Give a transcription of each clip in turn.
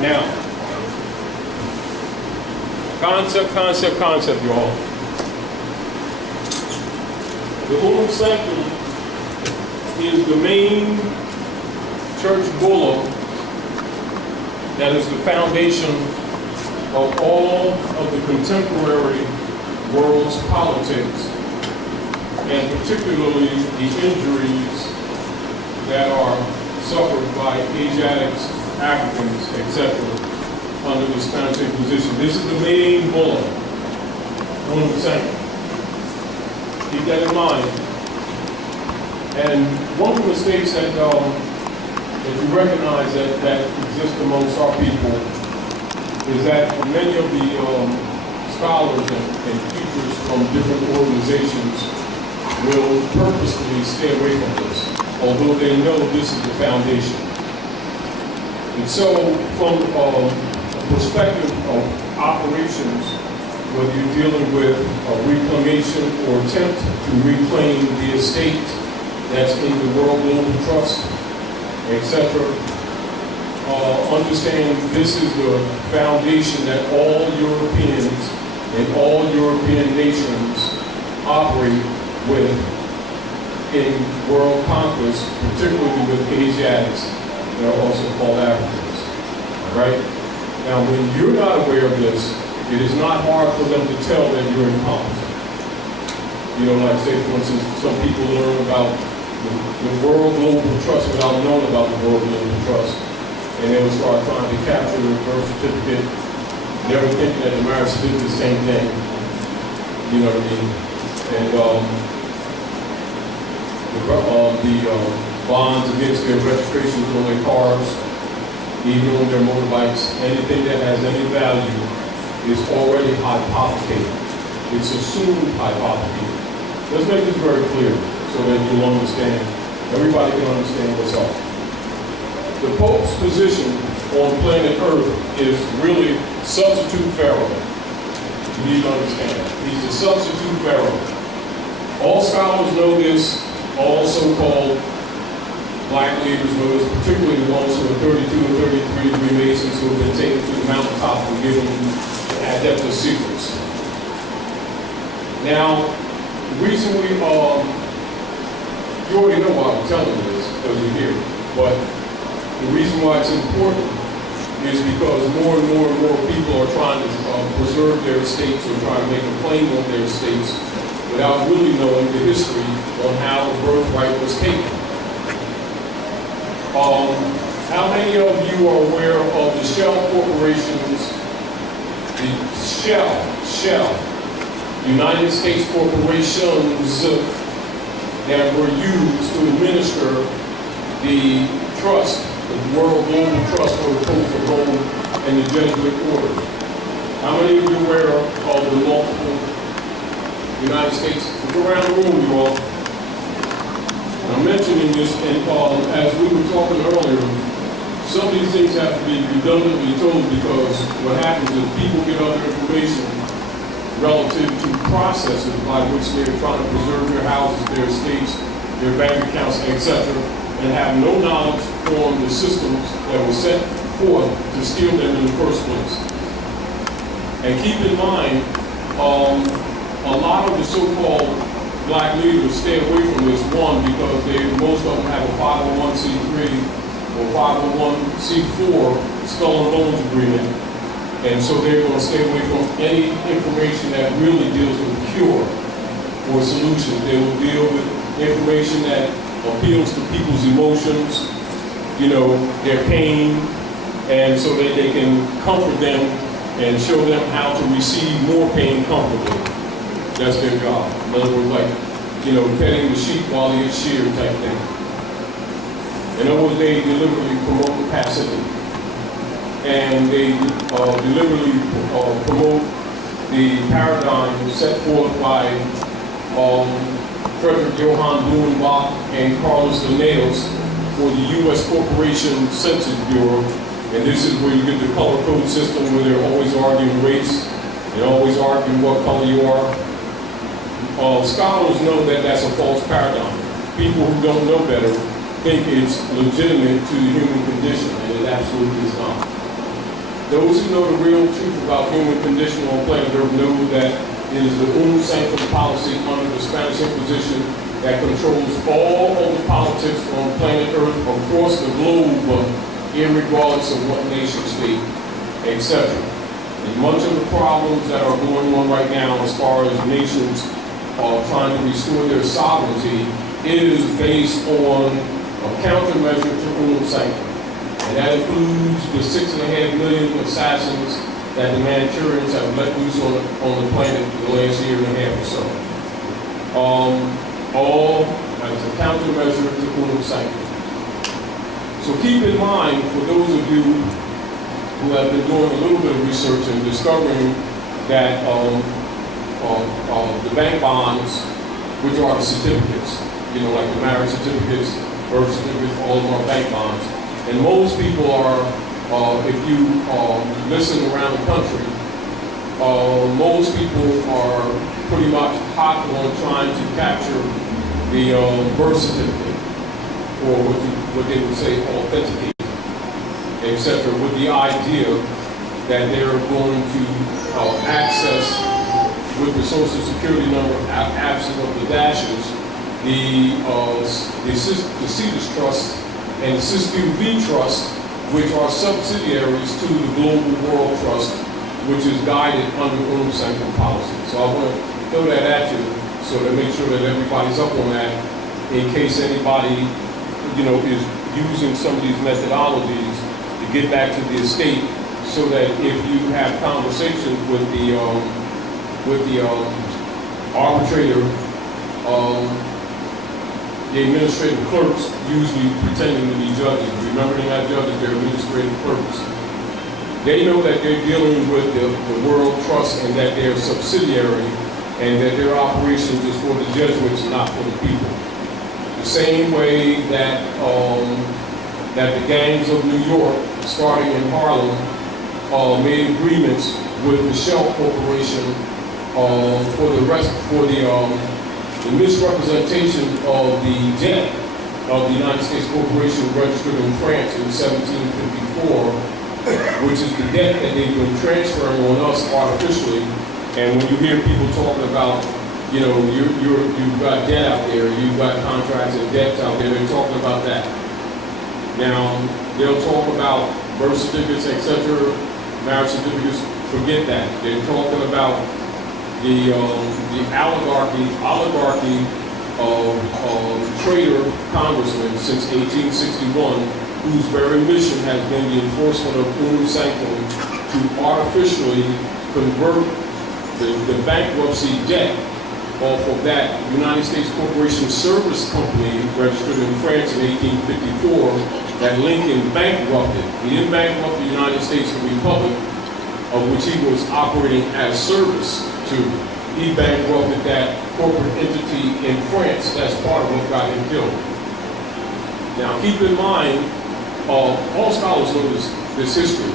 Now, concept, y'all. The Unam Sanctum is the main church bulla that is the foundation of all of the contemporary world's politics, and particularly the injuries that are suffered by Asiatics, Africans, etc., under the Spanish Inquisition. This is the main bulla, Unam Sanctum. Keep that in mind. And one of the mistakes that you recognize that exists amongst our people is that many of the scholars and teachers from different organizations will purposely stay away from this, although they know this is the foundation. And so, from a perspective of operations, whether you're dealing with a reclamation or attempt to reclaim the estate that's in the World Global Trust, etc., understand this is the foundation that all Europeans and all European nations operate with in world conquest, particularly with Asiatics that are also called Africans. Right? Now, when you're not aware of this, it is not hard for them to tell that you're incompetent. You know, like say, for instance, some people learn about the World Global Trust without knowing about the World Global Trust. And they will start trying to capture the birth certificate, never thinking that the marriage certificate is the same thing. You know what I mean? And the bonds against their registrations on their cars, even on their motorbikes, anything that has any value is already hypothecated. It's assumed hypothecated. Let's make this very clear so that you'll understand, everybody can understand what's up. The Pope's position on planet Earth is really substitute pharaoh. You need to understand that. He's a substitute pharaoh. All scholars know this, all so-called black leaders know this, particularly the ones who are 32 and 33 degree Masons who have been taken to the mountaintop and given Adeptus secrets. Now, the reason you already know why I'm telling you this, because you're here, but the reason why it's important is because more and more people are trying to preserve their estates or trying to make a claim on their estates without really knowing the history on how the birthright was taken. How many of you are aware of the shell corporations, the shell, United States corporations that were used to administer the trust, the World Global Trust for the Pope of Rome and the Jesuit order? How many of you are aware of the multiple United States? Look around the room, you all. I'm mentioning this, and as we were talking earlier, some of these things have to be redundantly told because what happens is people get other information relative to processes by which they're trying to preserve their houses, their estates, their bank accounts, etc., and have no knowledge on the systems that were set forth to steal them in the first place. And keep in mind, a lot of the so-called black leaders stay away from this, one, because most of them have a 501c3 or 501c4 skull and bones agreement, and so they're going to stay away from any information that really deals with cure or solution. They will deal with information that appeals to people's emotions, you know, their pain, and so that they can comfort them and show them how to receive more pain comfortably. That's their job. In other words, like, you know, petting the sheep while he gets sheared type thing. In other words, they deliberately promote passivity. And they deliberately promote the paradigm set forth by Frederick Johann Blumenbach and Carlos Linnaeus for the U.S. Corporation Census Bureau. And this is where you get the color code system where they're always arguing race, they're always arguing what color you are. Scholars know that that's a false paradigm. People who don't know better think it's legitimate to the human condition, and it absolutely is not. Those who know the real truth about human condition on planet Earth know that it is the Unam Sanctum policy under the Spanish Inquisition that controls all of the politics on planet Earth across the globe, irregardless of what nation, state, etc. And much of the problems that are going on right now as far as nations trying to restore their sovereignty is based on a countermeasure to Unam Sanctum. And that includes the 6.5 million assassins that the Manchurians have let loose on the planet for the last year and a half or so. All as a countermeasure to Unam Sanctum. So keep in mind, for those of you who have been doing a little bit of research and discovering that the bank bonds, which are the certificates, you know, like the marriage certificates, birth certificates, all of them are bank bonds. And most people are, if you listen around the country, most people are pretty much hot on trying to capture the birth certificate, or what they would say authenticate, etc., with the idea that they're going to access, with the Social Security number absent of the dashes, the CEDAS Trust and the SysQV Trust, which are subsidiaries to the Global World Trust, which is guided under Unam Sanctum policy. So I want to throw that at you so to make sure that everybody's up on that in case anybody, you know, is using some of these methodologies to get back to the estate, so that if you have conversations with the arbitrator, the administrative clerks usually pretending to be judges. Remember, they're not judges, they're administrative clerks. They know that they're dealing with the World Trust and that they're subsidiary and that their operations is for the Jesuits, not for the people. The same way that that the gangs of New York, starting in Harlem, made agreements with the Shell Corporation for the misrepresentation of the debt of the United States Corporation registered in France in 1754, which is the debt that they've been transferring on us artificially. And when you hear people talking about, you know, you've got debt out there, you've got contracts and debts out there, they're talking about that. Now, they'll talk about birth certificates, etc., marriage certificates, forget that. They're talking about the oligarchy of trader congressmen since 1861, whose very mission has been the enforcement of Unam Sanctum to artificially convert the bankruptcy debt off of that United States Corporation Service Company registered in France in 1854 that Lincoln bankrupted. He didn't bankrupt the United States Republic, of which he was operating as service to. He bankrupted that corporate entity in France. That's part of what got him killed. Now keep in mind, all scholars know this history,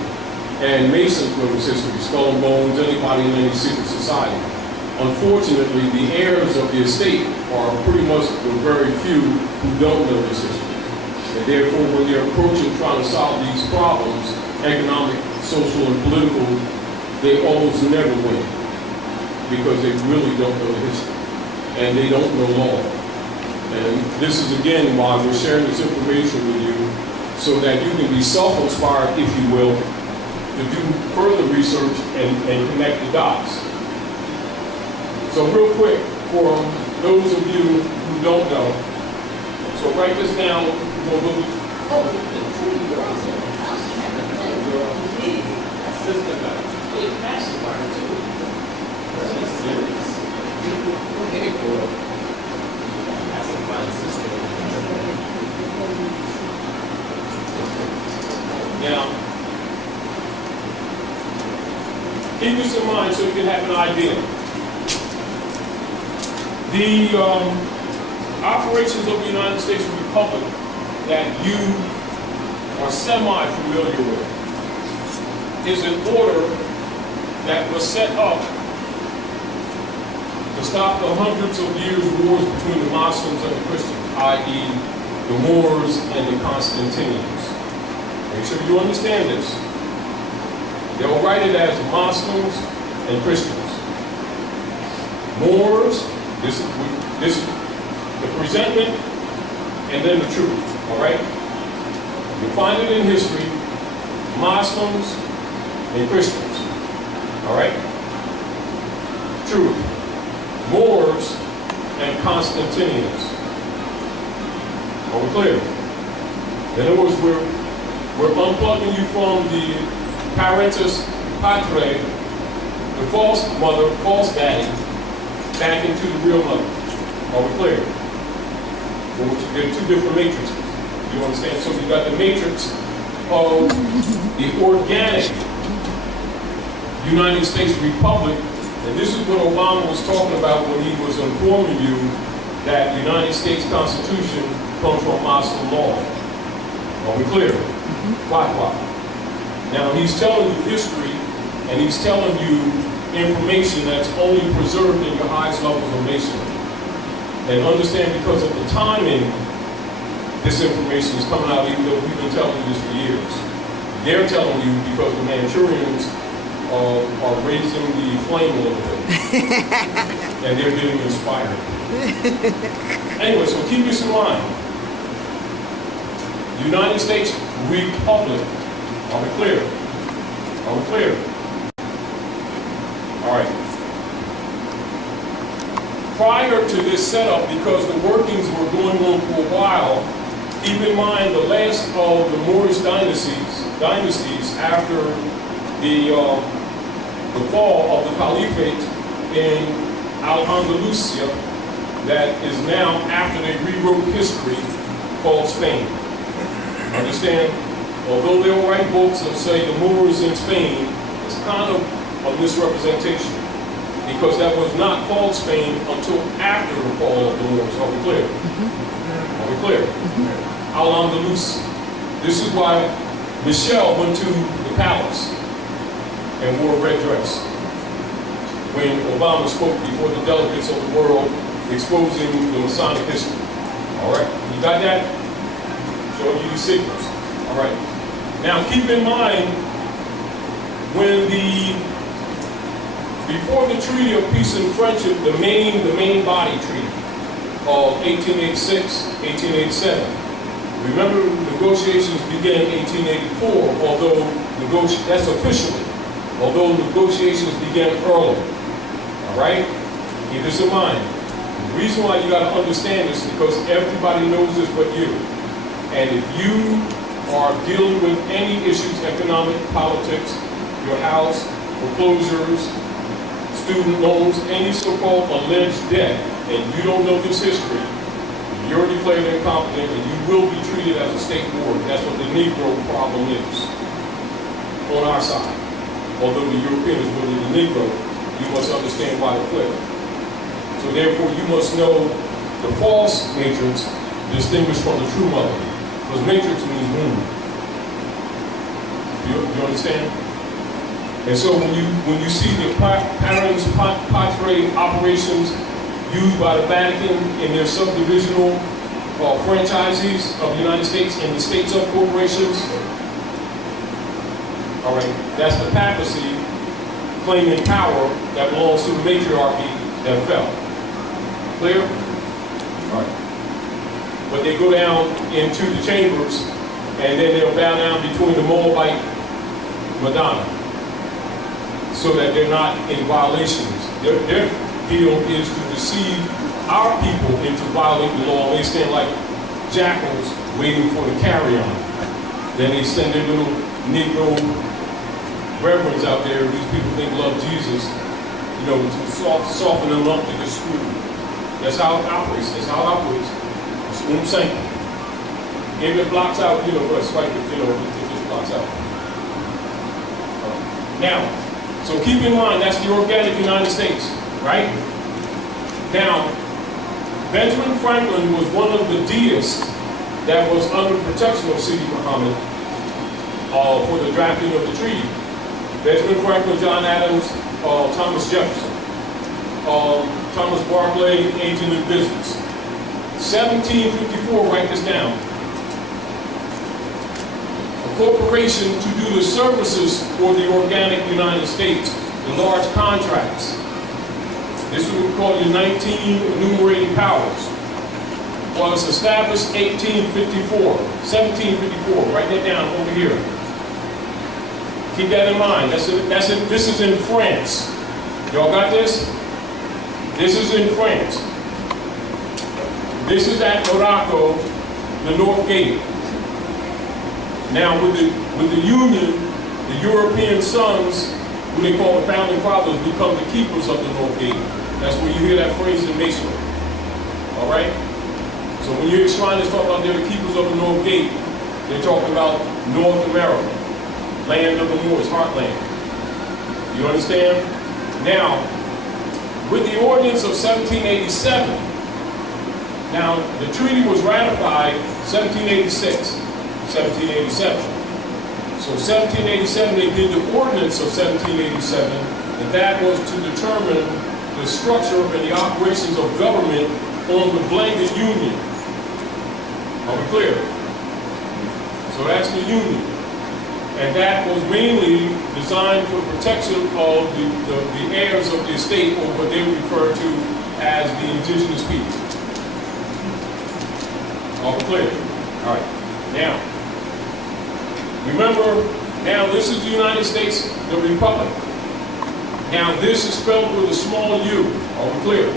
and Masons know this history, Skull and Bones, anybody in any secret society. Unfortunately, the heirs of the estate are pretty much the very few who don't know this history. And therefore, when they're approaching trying to solve these problems, economic, social, and political, they almost never win, because they really don't know the history, and they don't know law. And this is, again, why we're sharing this information with you, so that you can be self-inspired, if you will, to do further research and connect the dots. So real quick, for those of you who don't know, so write this down. Now, keep this in mind so you can have an idea. The operations of the United States Republic that you are semi-familiar with is an order that was set up to stop the hundreds of years wars between the Muslims and the Christians, i.e. the Moors and the Constantinians. Make sure you understand this. They'll write it as Muslims and Christians. Moors, this is the presentment, and then the truth, all right? You find it in history, Muslims and Christians, all right? Truth. Moors and Constantinians. Are we clear? In other words, we're unplugging you from the parentis patre, the false mother, false daddy, back into the real mother. Are we clear? Well, there are two different matrices. You understand? So you got the matrix of the organic United States Republic, and this is what Obama was talking about when he was informing you that the United States Constitution comes from Muslim law. Are we clear? Why? Now he's telling you history, and he's telling you information that's only preserved in your highest levels of masonry. And understand, because of the timing, this information is coming out, even though we've been telling you this for years. They're telling you because the Manchurians are raising the flame a little bit. And they're getting inspired. Anyway, so keep this in mind. United States Republic. Are we clear? Are we clear? All right. Prior to this setup, because the workings were going on for a while, keep in mind the last of the Moorish dynasties after the fall of the Caliphate in Al-Andalusia, that is now, after they rewrote history, called Spain. Understand? Although they'll write books and say the Moors in Spain, it's kind of a misrepresentation, because that was not called Spain until after the fall of the Moors. Are we clear? Are we clear? Al-Andalus. This is why Michelle went to the palace and wore a red dress when Obama spoke before the delegates of the world, exposing the Masonic history. All right? You got that? Showing you these signals. All right. Now keep in mind, when before the Treaty of Peace and Friendship, the main body treaty of 1886, 1887. Remember, negotiations began in 1884, although that's officially, although negotiations began early. All right? Keep this in mind. The reason why you got to understand this is because everybody knows this but you. And if you are dealing with any issues, economic, politics, your house, foreclosures, student loans, any so-called alleged debt, and you don't know this history, you're declared incompetent and you will be treated as a state board. That's what the Negro problem is on our side. Although the European is really the Negro, you must understand why it flipped. So therefore you must know the false matrix distinguished from the true mother. Because matrix means womb. You understand? And so when you see the parents patre operations used by the Vatican in their subdivisional franchises of the United States and the states of corporations, all right, that's the papacy claiming power that belongs to the matriarchy that fell. Clear? All right. But they go down into the chambers, and then they'll bow down between the Moabite Madonna, so that they're not in violations. Their deal is to deceive our people into violating the law. They stand like jackals waiting for the carrion. Then they send their little Negro reverends out there. These people think love Jesus, you know, to soften them up to get screwed. That's how it operates. That's how it operates. It's Unam Sanctum. If it blocks out, you know, it's like, you know, if it blocks out. Now, so keep in mind, that's the organic United States, right? Now, Benjamin Franklin was one of the deists that was under protection of Sidi Muhammad for the drafting of the treaty. Benjamin Franklin, John Adams, Thomas Jefferson, Thomas Barclay, agent in business. 1754, write this down. corporation to do the services for the organic United States, the large contracts. This is what we call the 19 enumerating powers. Was established 1754. Write that down over here. Keep that in mind. This is in France. Y'all got this? This is in France. This is at Morocco, the North Gate. Now, with the Union, the European sons, who they call the founding fathers, become the keepers of the North Gate. That's where you hear that phrase in Masonry. All right? So when you hear Shriners talk about they're the keepers of the North Gate, they're talking about North America, land of the Moors, heartland. You understand? Now, with the ordinance of 1787, now the treaty was ratified 1786, 1787. So 1787, they did the ordinance of 1787, and that was to determine the structure and the operations of government on the blended union. Are we clear? So that's the union. And that was mainly designed for the protection of the heirs of the estate, or what they refer to as the indigenous people. Are we clear? All right. Now, remember, now this is the United States, the Republic. Now this is spelled with a small u. Are we clear?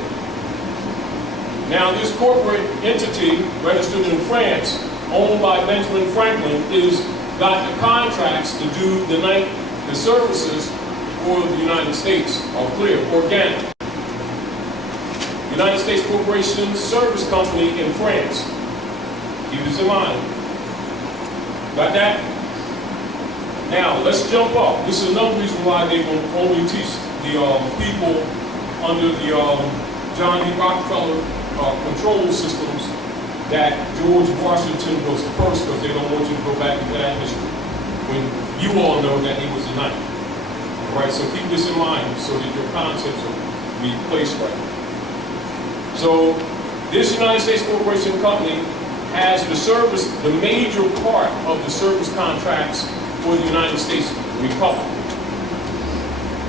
Now this corporate entity, registered in France, owned by Benjamin Franklin, got the contracts to do the services for the United States. All clear, organic. United States Corporation Service Company in France. Keep this in mind. Got that? Now, let's jump up. This is another reason why they will only teach the people under the John D. Rockefeller control systems that George Washington was the first, because they don't want you to go back into that history, when you all know that he was the ninth. All right, so keep this in mind so that your concepts will be placed right. So this United States Corporation Company has the major part of the service contracts for the United States Republic.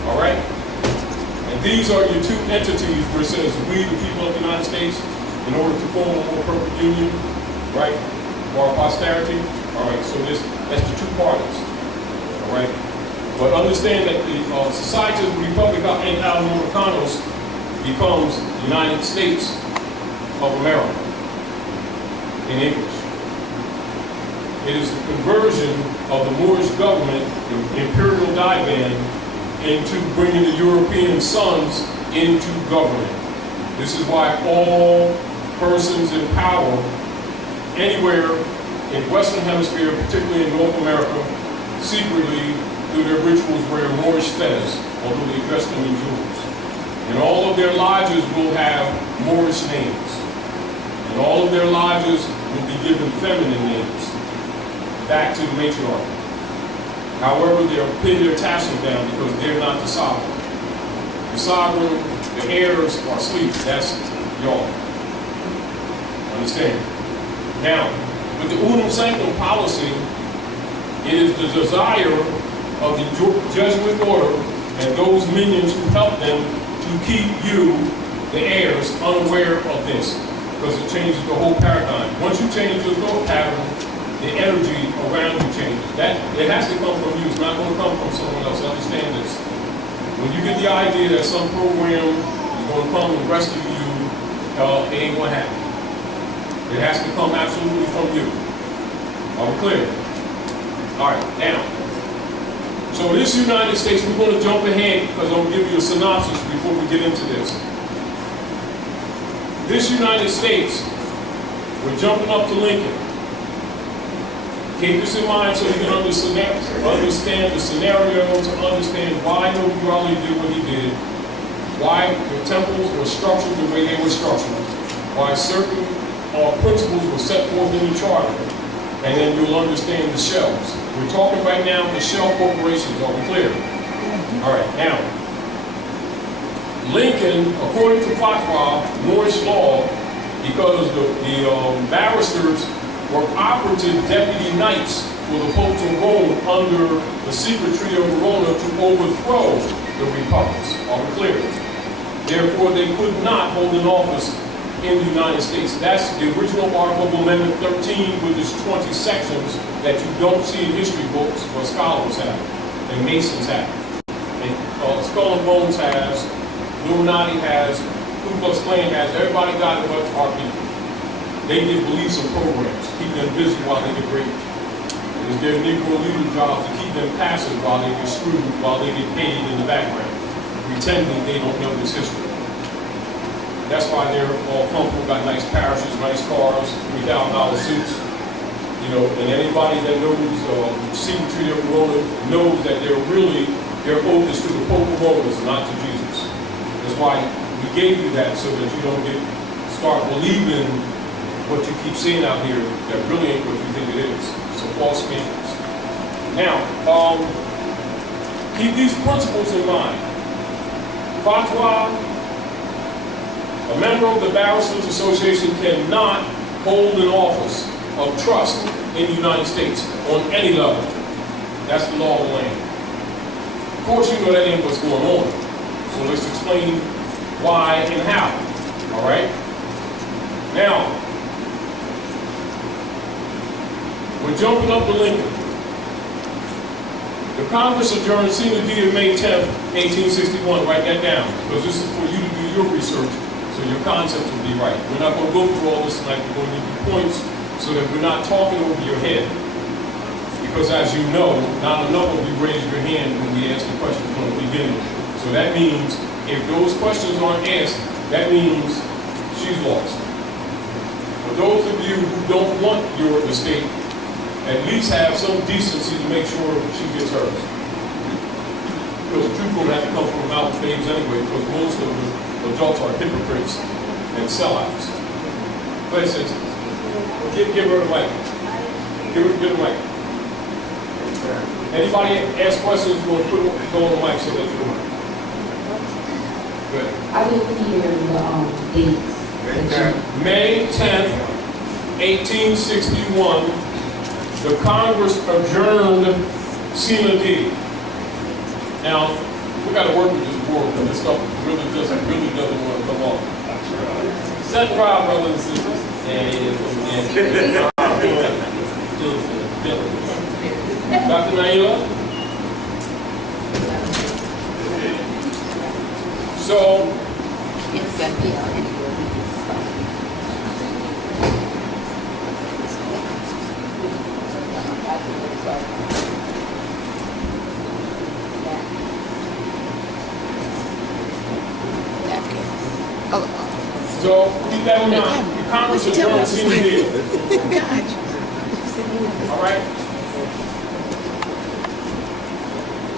All right? And these are your two entities where it says, we, the people of the United States, in order to form a more perfect union, right, for our posterity. All right, so that's the two parties. All right? But understand that the Society of the Republic in Americanos becomes the United States of America in English. It is the conversion of the Moorish government, the imperial divan, into bringing the European sons into government. This is why all persons in power anywhere in Western Hemisphere, particularly in North America, secretly through their rituals wear Moorish fez, although they dress them in jewels. And all of their lodges will have Moorish names. And all of their lodges will be given feminine names, back to the matriarch. However, they'll pin their tassels down because they're not the sovereign. The sovereign, the heirs are asleep. That's y'all. Understand? Now, with the Unam Sanctum policy, it is the desire of the Jesuit order and those minions who help them to keep you, the heirs, unaware of this, because it changes the whole paradigm. Once you change your thought pattern, the energy around you changes. It has to come from you. It's not going to come from someone else. Understand this. When you get the idea that some program is going to come and rescue you, it ain't going to happen. It has to come absolutely from you. Are we clear? All right, now. So this United States, we're going to jump ahead because I'm going to give you a synopsis before we get into this. This United States, we're jumping up to Lincoln. Keep this in mind so you can understand the scenario, to understand why Noble Raleigh did what he did, why the temples were structured the way they were structured, why certain principles were set forth in the charter, and then you'll understand the shells. We're talking right now the shell corporations. Are we clear? All right, now, Lincoln, according to Fatwa, Moorish law, because the barristers were operative deputy knights for the Pope to Rome under the secret Treaty of Verona to overthrow the republics. Are we clear? Therefore, they could not hold an office in the United States. That's the original Article of Amendment 13 with its 20 sections that you don't see in history books, but scholars have, and Masons have. And Skull and Bones has, Illuminati has, Ku Klux Klan has, everybody got it but our people. They did beliefs and programs, keep them busy while they get raped. It is their Negro leader job to keep them passive while they get screwed, while they get paid in the background, pretending they don't know this history. That's why they're all comfortable, got nice parishes, nice cars, $3,000 suits. You know, and anybody that knows secret Treaty of Verona knows that their oath is to the Pope of Rome, not to Jesus. That's why we gave you that, so that you don't start believing what you keep seeing out here that really ain't what you think it is. It's a false statements. Now, keep these principles in mind. Fatwa, a member of the Barristers Association cannot hold an office of trust in the United States on any level. That's the law of the land. Of course, you know that ain't what's going on. So let's explain why and how. All right? Now, we're jumping up to Lincoln. The Congress adjourned sine die May 10th, 1861. Write that down, because this is for you to do your research, so your concepts will be right. We're not going to go through all this tonight. We're going to give you points so that we're not talking over your head. Because as you know, not enough of you raised your hand when we asked the questions from the beginning. So that means, if those questions aren't asked, that means she's lost. For those of you who don't want your estate, at least have some decency to make sure she gets hers. Because the truth will have to come from mouth of babes anyway, because most of the adults are hypocrites and sellouts. But it says, give her the mic. Give her the mic. Anybody ask questions, we'll go on the mic so that you're good. I didn't hear the dates. May 10th, 1861. The Congress adjourned sine die. Now, we got to work with this board because this stuff really doesn't want to come off. Set trial, brothers and sisters. Dr. Naila. So, keep that in mind. The Congress adjourned sine die. All right?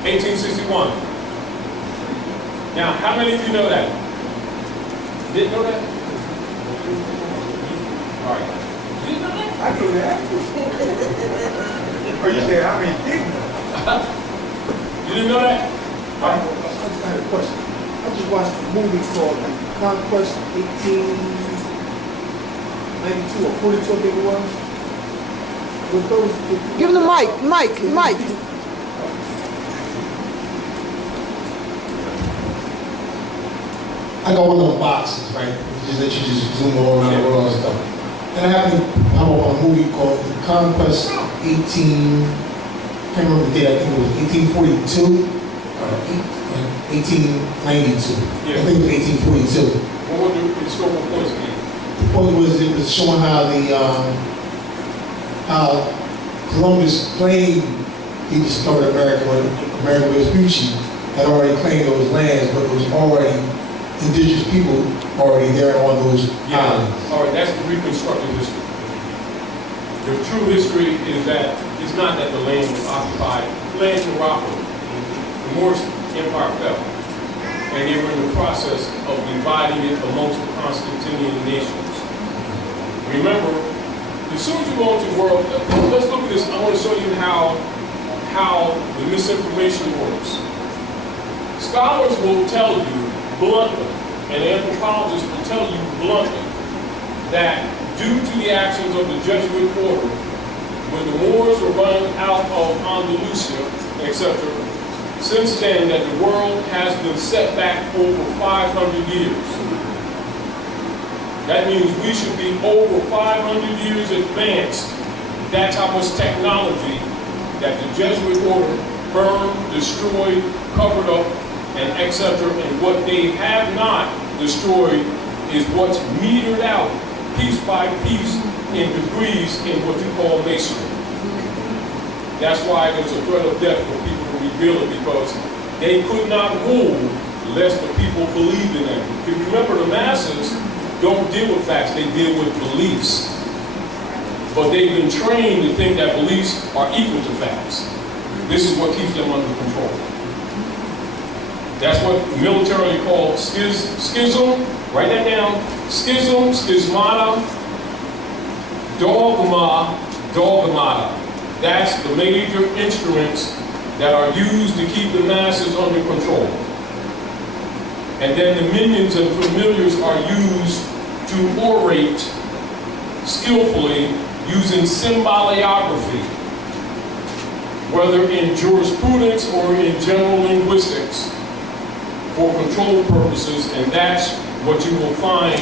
1861. Now, how many of you know that? Didn't know that? All right. Didn't know that? I knew that. Or you said, I mean, didn't know. You didn't know that? I just had a question. I just watched a movie called Conquest 1892 or 42, I think it was. With those, Give him the mic. I got one of the boxes, right? Just that you just zoom all around the world and stuff. And I happened to come up on a movie called The Conquest 18, can't remember the date, I think it was 1842 or 1892. Yeah. I think it was 1842. What were the historical points again? The point was it was showing how Columbus claimed he discovered America when America Vespucci had already claimed those lands, but it was already indigenous people already there on those islands. All right, that's the reconstructed history. The true history is that it's not that the land was occupied. The land was Morocco. The Moorish Empire fell. And they were in the process of dividing it amongst the Constantinian nations. Remember, as soon as you go into the world, let's look at this. I want to show you how the misinformation works. Scholars will tell you bluntly, and anthropologists will tell you bluntly, that due to the actions of the Jesuit order, when the Moors were running out of Andalusia, etc., since then that the world has been set back over 500 years. That means we should be over 500 years advanced. That's how much technology that the Jesuit order burned, destroyed, covered up, and etc. And what they have not destroyed is what's metered out piece by piece in degrees in what you call masonry. That's why there's a threat of death for people who reveal it, because they could not rule lest the people believed in them. If you remember, the masses don't deal with facts, they deal with beliefs. But they've been trained to think that beliefs are equal to facts. This is what keeps them under control. That's what militarily called schism. Write that down. Schism, schismata, dogma, dogmata. That's the major instruments that are used to keep the masses under control. And then the minions and familiars are used to orate skillfully using symboliography, whether in jurisprudence or in general linguistics, for control purposes. And that's what you will find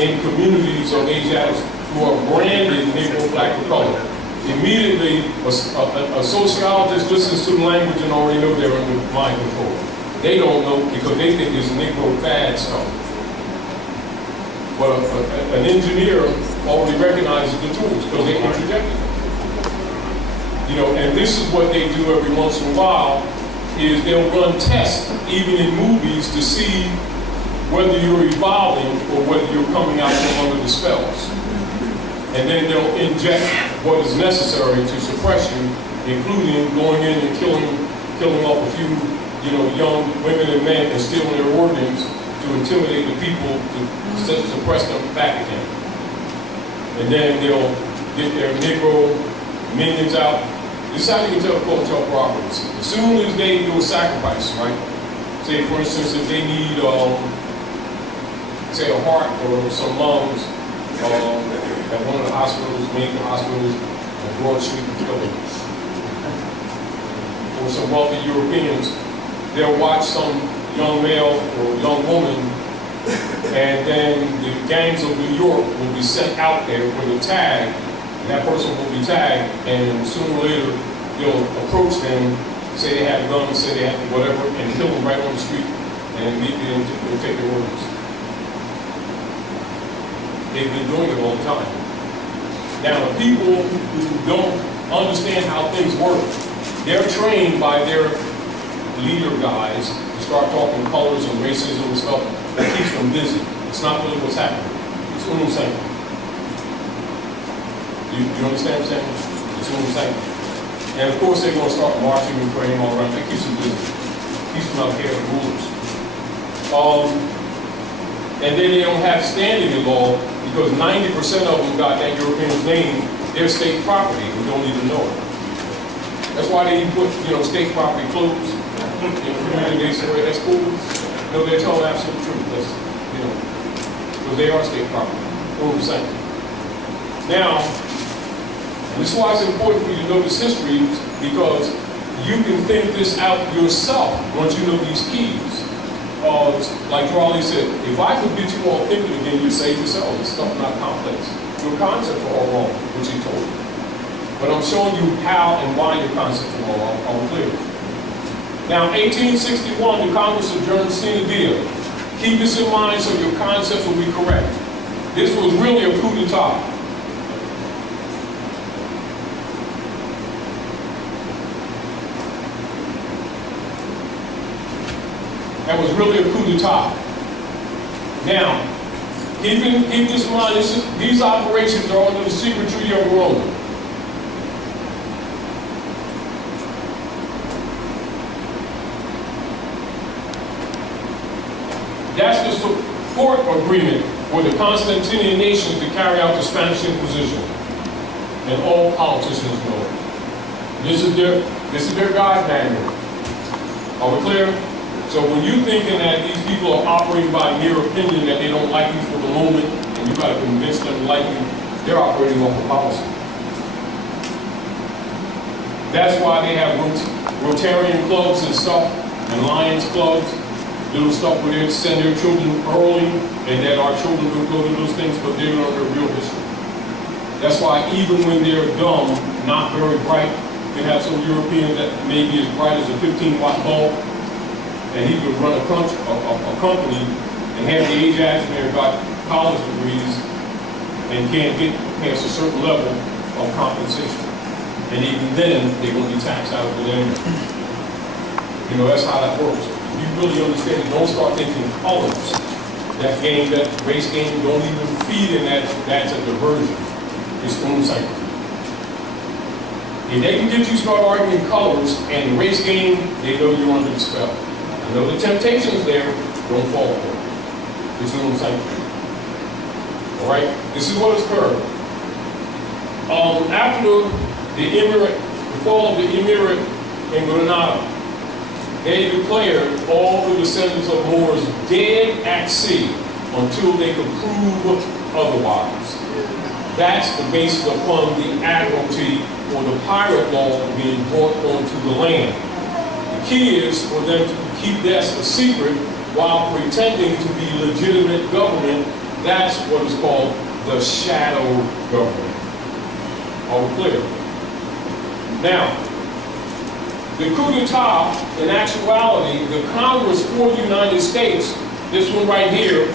in communities of Asiatics who are branded Negro, Black, or Colored. Immediately, a sociologist listens to the language and already know they're under mind control. They don't know because they think it's Negro bad stuff. But an engineer already recognizes the tools because they interjected them. You know, and this is what they do every once in a while, is they'll run tests, even in movies, to see whether you're evolving or whether you're coming out from under the spells. And then they'll inject what is necessary to suppress you, including going in and killing off a few, young women and men and stealing their organs to intimidate the people to suppress them back again. And then they'll get their Negro minions out. This is how you can tell cultural properties. As soon as they do a sacrifice, right? Say, for instance, if they need, say, a heart or some lungs, at one of the hospitals, major hospitals, on Broad Street in Philly. For some wealthy Europeans, they'll watch some young male or young woman, and then the gangs of New York will be sent out there with a tag, and that person will be tagged, and sooner or later, they'll approach them, say they have a gun, say they have whatever, and kill them right on the street, and immediately they'll take their orders. They've been doing it all the time. Now, the people who don't understand how things work, they're trained by their leader guys to start talking colors and racism and stuff that keeps them busy. It's not really what's happening. It's Unam Sanctum. You understand what I'm saying? It's Unam Sanctum. And of course, they're going to start marching and praying all around. That keeps them busy. Keeps them out here as rulers. And then they don't have standing in law, because 90% of them got that European's name, their state property, we don't even know it. That's why they put, state property closed. They say, well, that's cool. No, they're telling the absolute truth. That's, because they are state property. Unam Sanctum. Now, this is why it's important for you to know this history, because you can think this out yourself once you know these keys. Like Charlie said, if I could get you all thinking again, you'd save yourself. This stuff not complex. Your concepts are all wrong, which he told you. But I'm showing you how and why your concepts are all clear. Now, 1861, the Congress adjourned sine die. Keep this in mind so your concepts will be correct. This was really a coup d'etat. That was really a coup d'etat. Now, keep this in mind, these operations are under the secret treaty of Rome. That's the support agreement for the Constantinian nations to carry out the Spanish Inquisition. And all politicians know it. This is their guide manual. Are we clear? So when you're thinking that these people are operating by mere opinion, that they don't like you for the moment, and you got to convince them to like you, they're operating off of policy. That's why they have Rotarian clubs and stuff, and Lions clubs, little stuff where they send their children early, and that our children will go to those things, but they don't know their real history. That's why even when they're dumb, not very bright, you have some Europeans that may be as bright as a 15-watt bulb, and he could run a company and have the age average there got college degrees and can't get past a certain level of compensation. And even then, they're going to be taxed out of it anyway. You know, that's how that works. If you really understand it, don't start thinking colors. That game, that race game, don't even feed in that. That's a diversion. It's Unam Sanctum. If they can get you start arguing colors and the race game, they know you're under the spell. I know the temptation's there, don't fall for it. It's Unam Sanctum. All right? This is what has occurred. After the fall of the Emirate in Granada, they declared all the descendants of Moors dead at sea until they could prove otherwise. That's the basis upon the admiralty or the pirate law being brought onto the land. The key is for them to keep that a secret while pretending to be legitimate government. That's what is called the shadow government. Are we clear? Now, the coup d'etat, in actuality, the Congress for the United States, this one right here,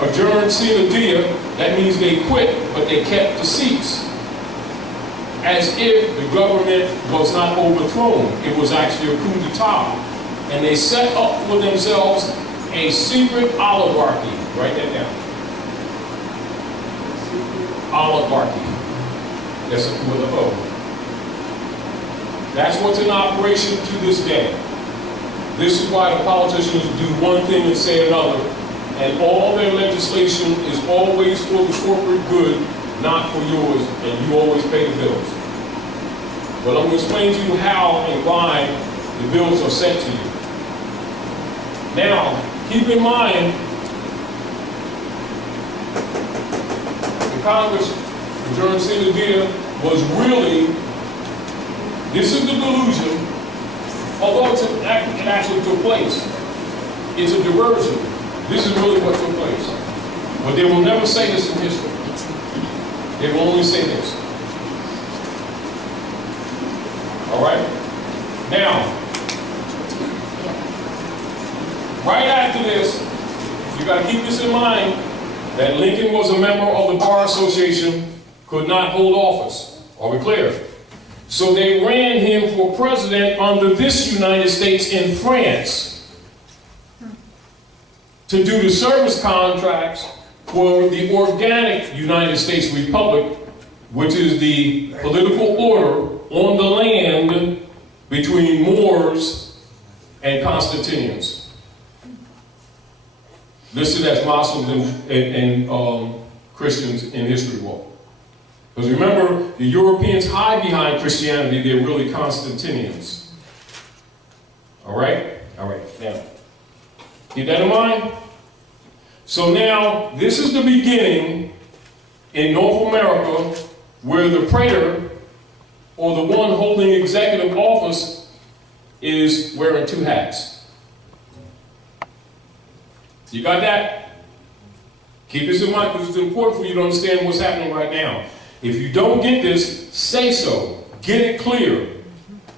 adjourned sine die, that means they quit, but they kept the seats. As if the government was not overthrown. It was actually a coup d'etat. And they set up for themselves a secret oligarchy. Write that down. Oligarchy. That's with an O. That's what's in operation to this day. This is why the politicians do one thing and say another, and all their legislation is always for the corporate good, not for yours, and you always pay the bills. But I'm going to explain to you how and why the bills are sent to you. Now, keep in mind, the Congress, adjourned sine die, was really, this is the delusion, although it actually took place. It's a diversion. This is really what took place. But they will never say this in history. They will only say this. All right? Now, right after this, you got to keep this in mind, that Lincoln was a member of the Bar Association, could not hold office. Are we clear? So they ran him for president under this United States in France to do the service contracts for the organic United States Republic, which is the political order on the land between Moors and Constantinians, listed as Muslims and Christians in history book. Because remember, the Europeans hide behind Christianity, they're really Constantinians. All right? All right, now, keep that in mind. So now, this is the beginning in North America where the praetor, or the one holding executive office, is wearing two hats. You got that? Keep this in mind because it's important for you to understand what's happening right now. If you don't get this, say so. Get it clear.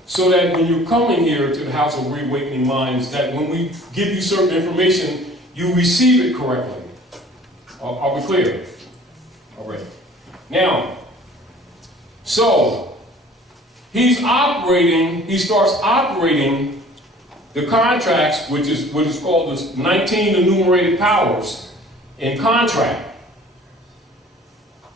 So that when you're coming here to the House of Reawakening Minds, that when we give you certain information, you receive it correctly. Are we clear? All right. Now, so, he starts operating the contracts, which is called the 19 enumerated powers in contract.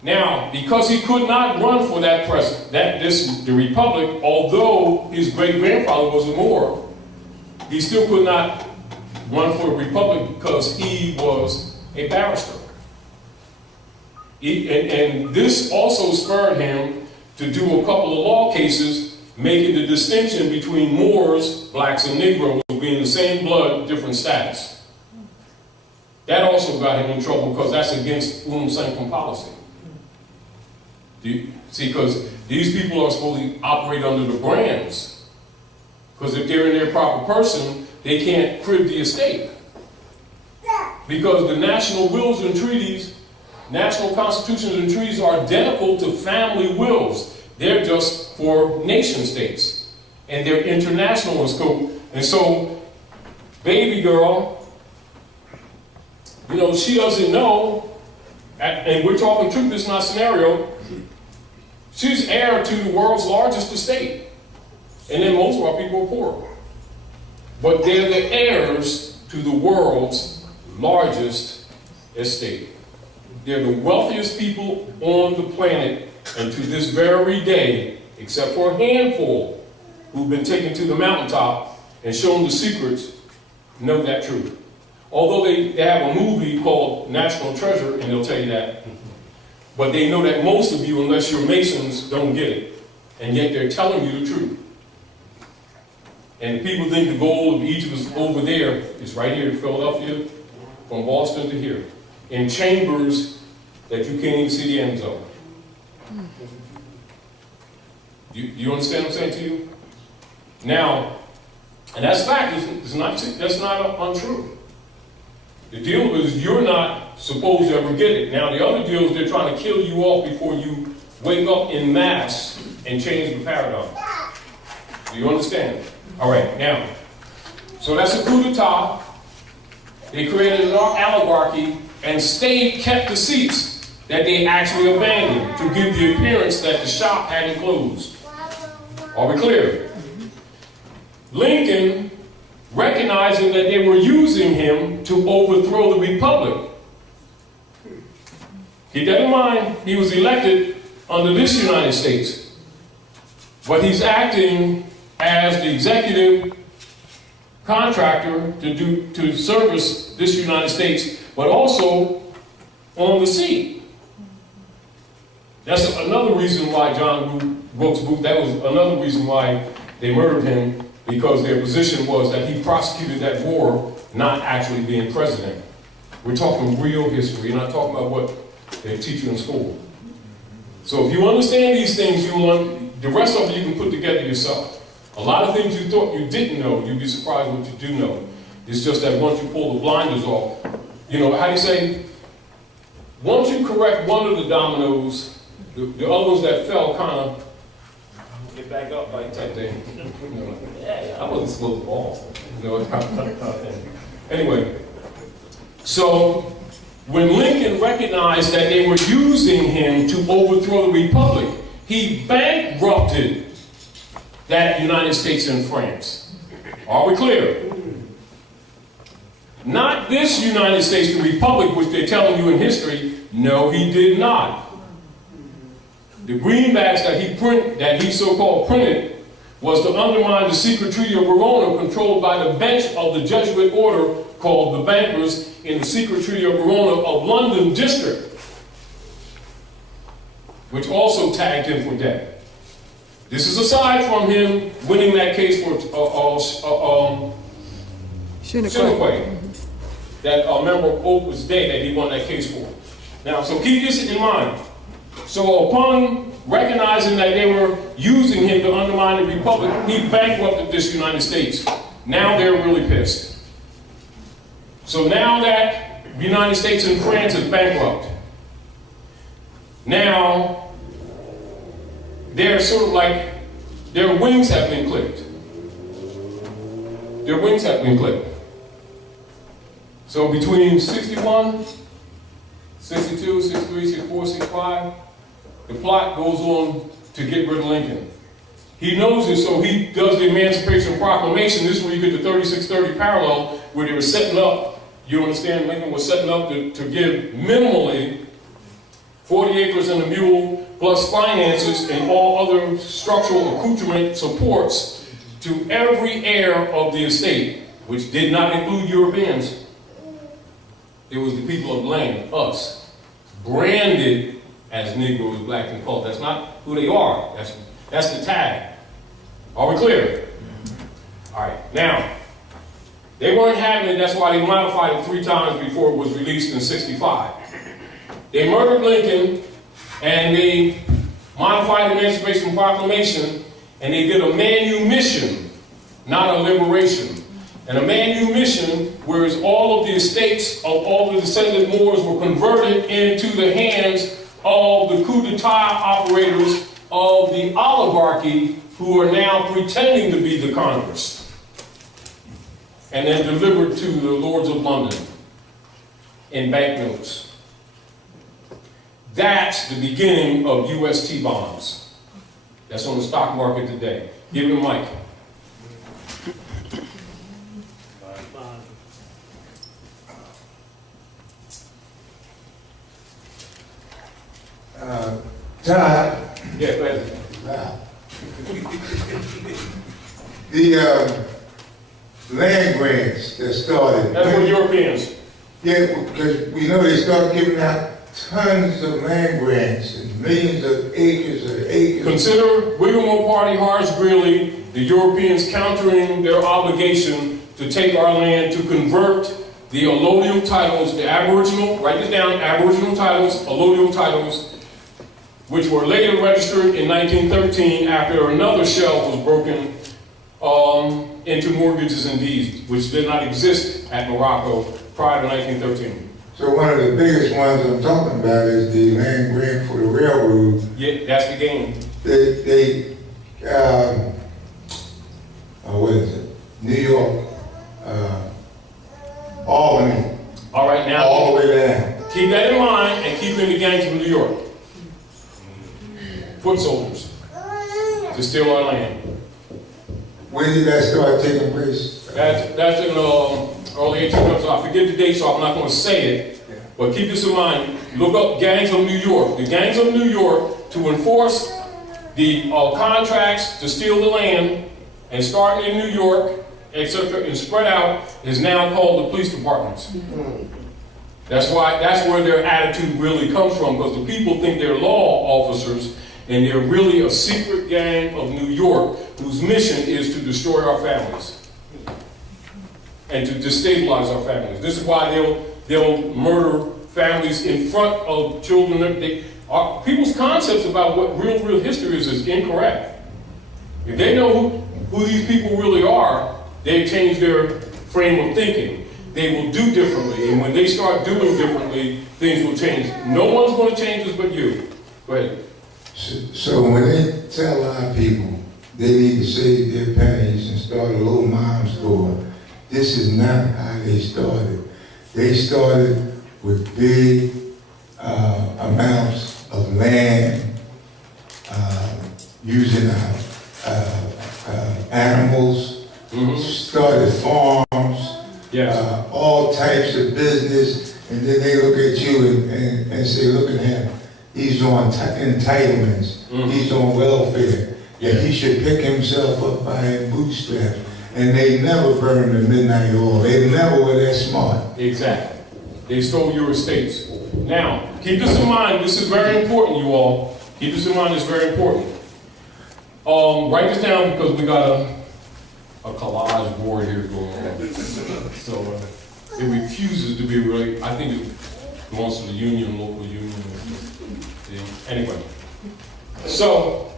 Now, because he could not run for that the Republic, although his great-grandfather was a Moor, he still could not run for the Republic because he was a barrister. And this also spurred him to do a couple of law cases making the distinction between Moors, blacks, and Negroes being the same blood, different status. That also got him in trouble because that's against Unam Sanctum policy. See, because these people are supposed to operate under the brands. Because if they're in their proper person, they can't crib the estate. Because the national wills and treaties, national constitutions and treaties are identical to family wills. They're just for nation states. And they're international in scope. And so, baby girl, you know, she doesn't know, and we're talking truth, this is not scenario, she's heir to the world's largest estate. And then most of our people are poor. But they're the heirs to the world's largest estate. They're the wealthiest people on the planet, and to this very day, except for a handful who've been taken to the mountaintop and shown the secrets, know that truth. Although they have a movie called National Treasure, and they'll tell you that. But they know that most of you, unless you're Masons, don't get it. And yet they're telling you the truth. And people think the gold of Egypt is over there. It's right here in Philadelphia, from Boston to here. In chambers that you can't even see the ends of. You understand what I'm saying to you? Now, and that's fact, that's not untrue. The deal is you're not supposed to ever get it. Now the other deal is they're trying to kill you off before you wake up in mass and change the paradigm. Do you understand? All right, now, so that's a coup d'etat. They created an oligarchy and kept the seats that they actually abandoned to give the appearance that the shop hadn't closed. Are we clear? Lincoln, recognizing that they were using him to overthrow the republic. Keep that in mind, he was elected under this United States. But he's acting as the executive contractor to service this United States, but also on the seat. That's another reason why John Wilkes Booth, that was another reason why they murdered him, because their position was that he prosecuted that war, not actually being president. We're talking real history, we're not talking about what they teach you in school. So if you understand these things, the rest of it you can put together yourself. A lot of things you thought you didn't know, you'd be surprised what you do know. It's just that once you pull the blinders off, you know, how do you say, once you correct one of the dominoes, the other ones that fell kind of get back up like type thing. You know, yeah, I wasn't supposed to fall. You know, anyway, so when Lincoln recognized that they were using him to overthrow the republic, he bankrupted that United States and France. Are we clear? Not this United States, the republic, which they're telling you in history. No, he did not. The greenbacks that he so-called printed was to undermine the secret treaty of Verona, controlled by the bench of the Jesuit order called the Bankers in the secret treaty of Verona of London District, which also tagged him for debt. This is aside from him winning that case for Chinoquet, that a member of Opus Dei that he won that case for. Now, so keep this in mind. So upon recognizing that they were using him to undermine the republic, he bankrupted this United States. Now they're really pissed. So now that the United States and France is bankrupt, now they're sort of like, their wings have been clipped. Their wings have been clipped. So between 61, 62, 63, 64, 65, the plot goes on to get rid of Lincoln. He knows it, so he does the Emancipation Proclamation. This is where you get the 3630 parallel, where they were setting up, you understand, Lincoln was setting up to give minimally 40 acres and a mule, plus finances and all other structural accoutrement supports to every heir of the estate, which did not include Europeans. It was the people of land, us, branded as Negroes, blacks, and colored. That's not who they are. That's the tag. Are we clear? All right. Now, they weren't having it. That's why they modified it 3 times before it was released in '65. They murdered Lincoln, and they modified Emancipation Proclamation, and they did a manumission, not a liberation. And a manumission, whereas all of the estates of all the descendant Moors were converted into the hands of the coup d'etat operators of the oligarchy, who are now pretending to be the Congress, and then delivered to the Lords of London in banknotes. That's the beginning of UST bonds. That's on the stock market today. Give me the mic. Todd. Yeah, go ahead. Wow. The land grants that started. That's for Europeans. Yeah, because we know they started giving out tons of land grants and millions of acres. Consider Whittemore Party, Horace Greeley, the Europeans countering their obligation to take our land, to convert the allodial titles, the Aboriginal, write this down, Aboriginal titles, allodial titles, which were later registered in 1913 after another shell was broken into mortgages and deeds, which did not exist at Morocco prior to 1913. So one of the biggest ones I'm talking about is the land grant for the railroad. Yeah, that's the game. What is it? New York, Albany. All right, now, all the way down. Keep that in mind and keep in the gangs from New York. Foot soldiers to steal our land. When did that start taking place? That's in early 1800s. I forget the date, so I'm not going to say it. But keep this in mind. Look up gangs of New York. The gangs of New York, to enforce the contracts to steal the land, and starting in New York, etc., and spread out, is now called the police departments. That's where their attitude really comes from, because the people think they're law officers, and they're really a secret gang of New York whose mission is to destroy our families and to destabilize our families. This is why they'll murder families in front of children. People's concepts about what real history is incorrect. If they know who these people really are, they change their frame of thinking. They will do differently, and when they start doing differently, things will change. No one's going to change this but you. Go ahead. So when they tell our people they need to save their pennies and start a little mom store, this is not how they started. They started with big amounts of land, using animals, started farms, all types of business, and then they look at you and say, look at him. He's on entitlements. He's on welfare. And he should pick himself up by his bootstraps. And they never burn the midnight oil. They never were that smart. Exactly. They stole your estates. Now, keep this in mind. This is very important, you all. Keep this in mind. It's very important. Write this down, because we got a collage board here going on. So it refuses to be really. I think it belongs to the union, local union. Anyway, so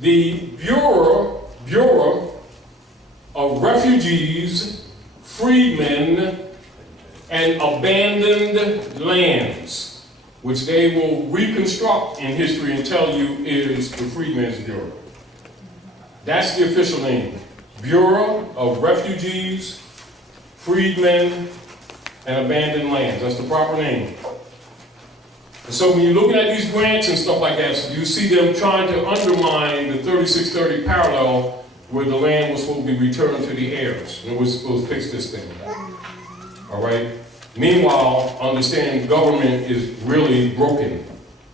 the Bureau of Refugees, Freedmen, and Abandoned Lands, which they will reconstruct in history and tell you is the Freedmen's Bureau. That's the official name. Bureau of Refugees, Freedmen, and Abandoned Lands. That's the proper name. And so when you're looking at these grants and stuff like that, you see them trying to undermine the 3630 parallel, where the land was supposed to be returned to the heirs. And we're supposed to fix this thing. All right? Meanwhile, understand government is really broken,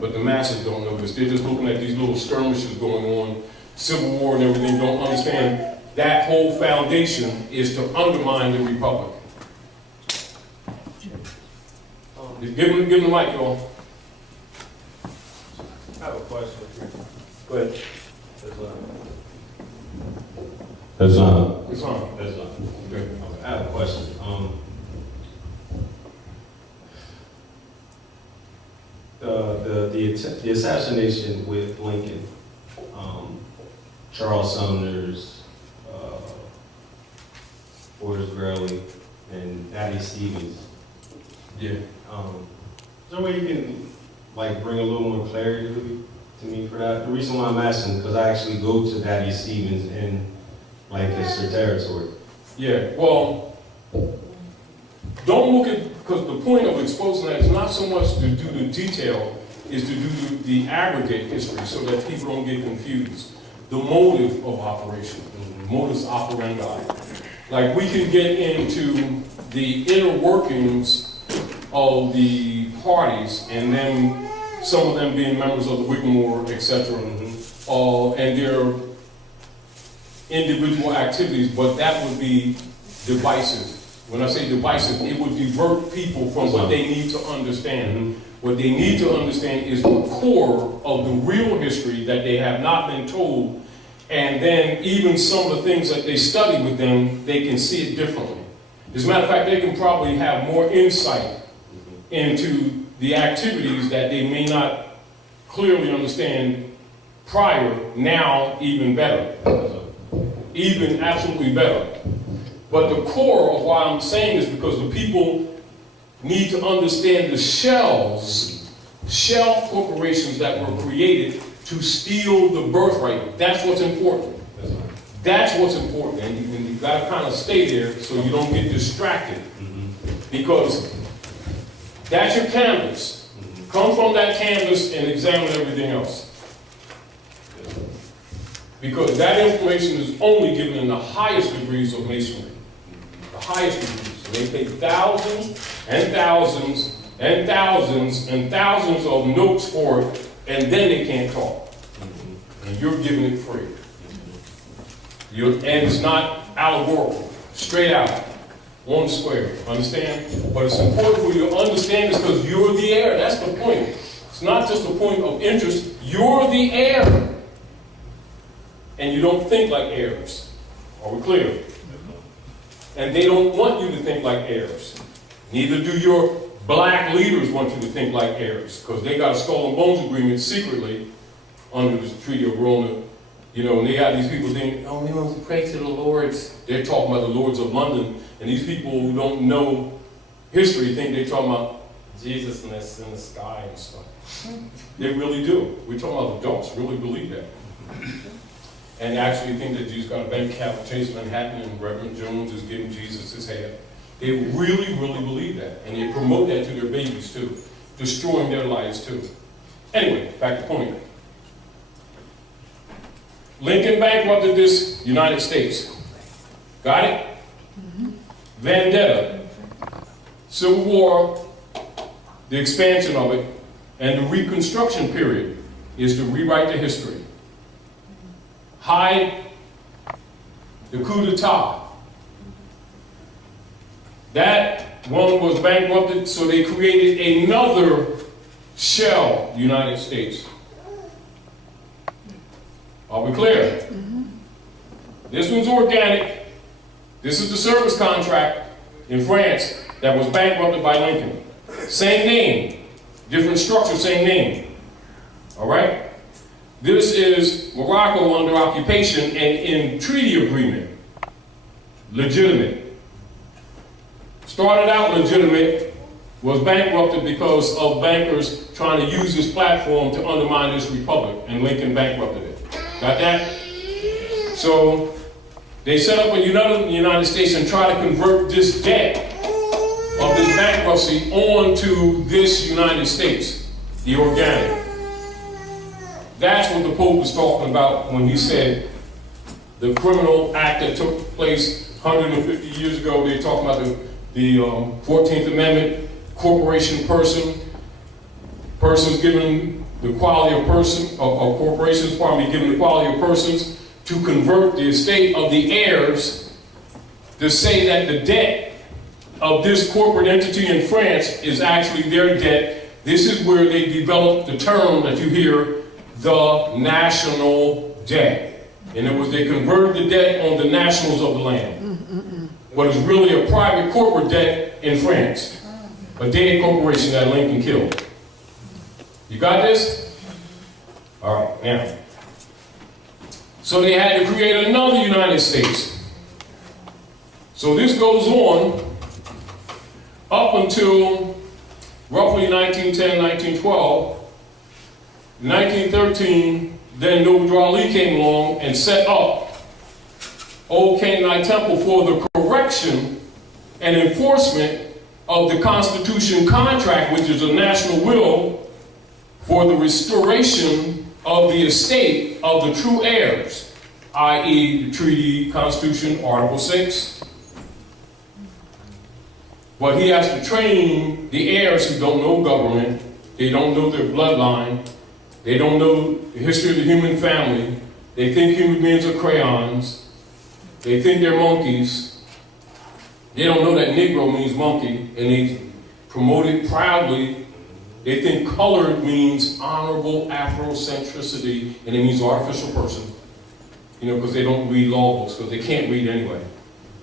but the masses don't know this. They're just looking at these little skirmishes going on, Civil War and everything, don't understand that whole foundation is to undermine the republic. Give them the mic, y'all. I have a question. Go ahead. It's on. Okay. I have a question. the assassination with Lincoln, Charles Sumner's, Forrest Gurley, and Addie Stevens. Yeah. Is there a way you can like bring a little more clarity to me for that? The reason why I'm asking because I actually go to Addie Stevens in Lancaster territory. Yeah, well, don't look at, because the point of exposing that is not so much to do the detail, is to do the aggregate history so that people don't get confused. The motive of operation, modus operandi. Like we can get into the inner workings of the parties and then some of them being members of the Whitmore, etc., and their individual activities, but that would be divisive. When I say divisive, it would divert people from what they need to understand. What they need to understand is the core of the real history that they have not been told, and then even some of the things that they study with them, they can see it differently. As a matter of fact, they can probably have more insight into the activities that they may not clearly understand prior, now even better. Even absolutely better. But the core of why I'm saying this because the people need to understand the shell corporations that were created to steal the birthright. That's what's important. That's what's important. And you've got to kind of stay there so you don't get distracted. Because that's your canvas. Come from that canvas and examine everything else. Because that information is only given in the highest degrees of masonry. The highest degrees. And they take thousands and thousands and thousands and thousands of notes for it, and then they can't talk. And you're giving it free. And it's not allegorical. Straight out. One square. Understand? But it's important for you to understand this because you're the heir. That's the point. It's not just a point of interest. You're the heir. And you don't think like heirs. Are we clear? And they don't want you to think like heirs. Neither do your black leaders want you to think like heirs, because they got a skull and bones agreement secretly under the Treaty of Rome. You know, and they got these people thinking, oh, we want to pray to the Lords. They're talking about the Lords of London. And these people who don't know history think they're talking about Jesus in the sky and stuff. They really do. We're talking about adults really believe that. And actually think that Jesus got a bank capitation in Manhattan and Reverend Jones is giving Jesus his head. They really, really believe that. And they promote that to their babies too, destroying their lives too. Anyway, back to point. Lincoln bankrupted this United States. Got it? Vendetta, Civil War, the expansion of it, and the Reconstruction period is to rewrite the history. Hide the coup d'etat. That one was bankrupted, so they created another shell United States. Are we clear? This one's organic. This is the service contract in France that was bankrupted by Lincoln. Same name, different structure, same name. All right? This is Morocco under occupation and in treaty agreement. Legitimate. Started out legitimate, was bankrupted because of bankers trying to use this platform to undermine this republic, and Lincoln bankrupted it. Got that? So they set up a United States and try to convert this debt of this bankruptcy onto this United States, the organic. That's what the Pope was talking about when he said the criminal act that took place 150 years ago. They're talking about the 14th Amendment, corporation person, persons given the quality of person, or corporations, pardon me, given the quality of persons to convert the estate of the heirs to say that the debt of this corporate entity in France is actually their debt. This is where they developed the term that you hear, the national debt. And it was they converted the debt on the nationals of the land. What is really a private corporate debt in France. A dead corporation that Lincoln killed. You got this? All right, now. So they had to create another United States. So this goes on up until roughly 1910, 1912. In 1913, then Noble Ali came along and set up Old Canaanite Temple for the correction and enforcement of the Constitution contract, which is a national will for the restoration of the estate of the true heirs, i.e. the Treaty, Constitution, Article 6. But he has to train the heirs who don't know government, they don't know their bloodline, they don't know the history of the human family, they think human beings are crayons, they think they're monkeys, they don't know that Negro means monkey, and they promote it proudly. They think colored means honorable Afrocentricity, and it means artificial person. You know, because they don't read law books, because they can't read anyway.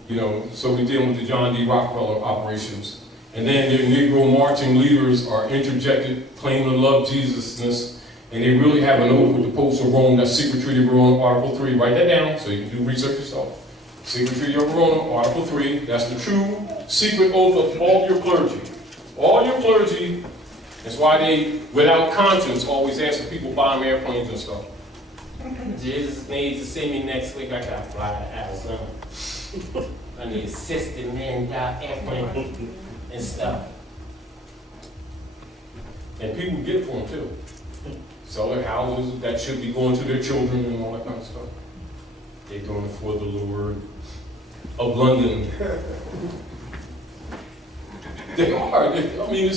You know, so we're dealing with the John D. Rockefeller operations. And then their Negro marching leaders are interjected, claiming to love Jesusness, and they really have an oath with the Popes of Rome, that Secret Treaty of Rome, Article 3. Write that down so you can do research yourself. Secret Treaty of Rome, Article 3. That's the true secret oath of all your clergy. All your clergy. That's why they, without conscience, always ask the people buy them airplanes and stuff. Jesus needs to see me next week. I gotta fly to Arizona. I need assisted man got airplane and stuff. And people get for them too. Sell their houses that should be going to their children and all that kind of stuff. They're doing it for the Lord of London. They are. I mean,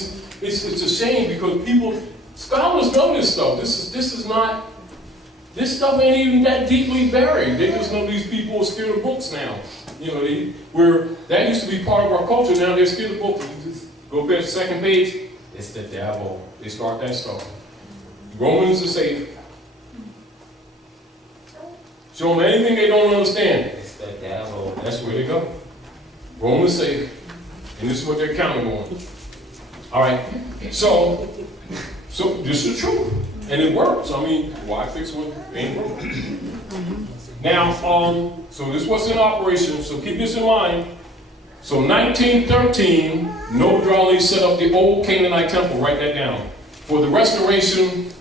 it's a shame because people, scholars know this stuff. This is not, this stuff ain't even that deeply buried. They just know these people are scared of books now. You know, where that used to be part of our culture, now they're scared of books. You just go past the second page, it's the devil. They start that stuff. Romans are safe. Show them anything they don't understand. It's the devil. That's where they go. Romans safe. And this is what they're counting on. All right. So this is true. And it works. I mean, why fix what ain't broken? Now, so this was in operation, so keep this in mind. So 1913, Noble Ali set up the Old Canaanite Temple, write that down, for the restoration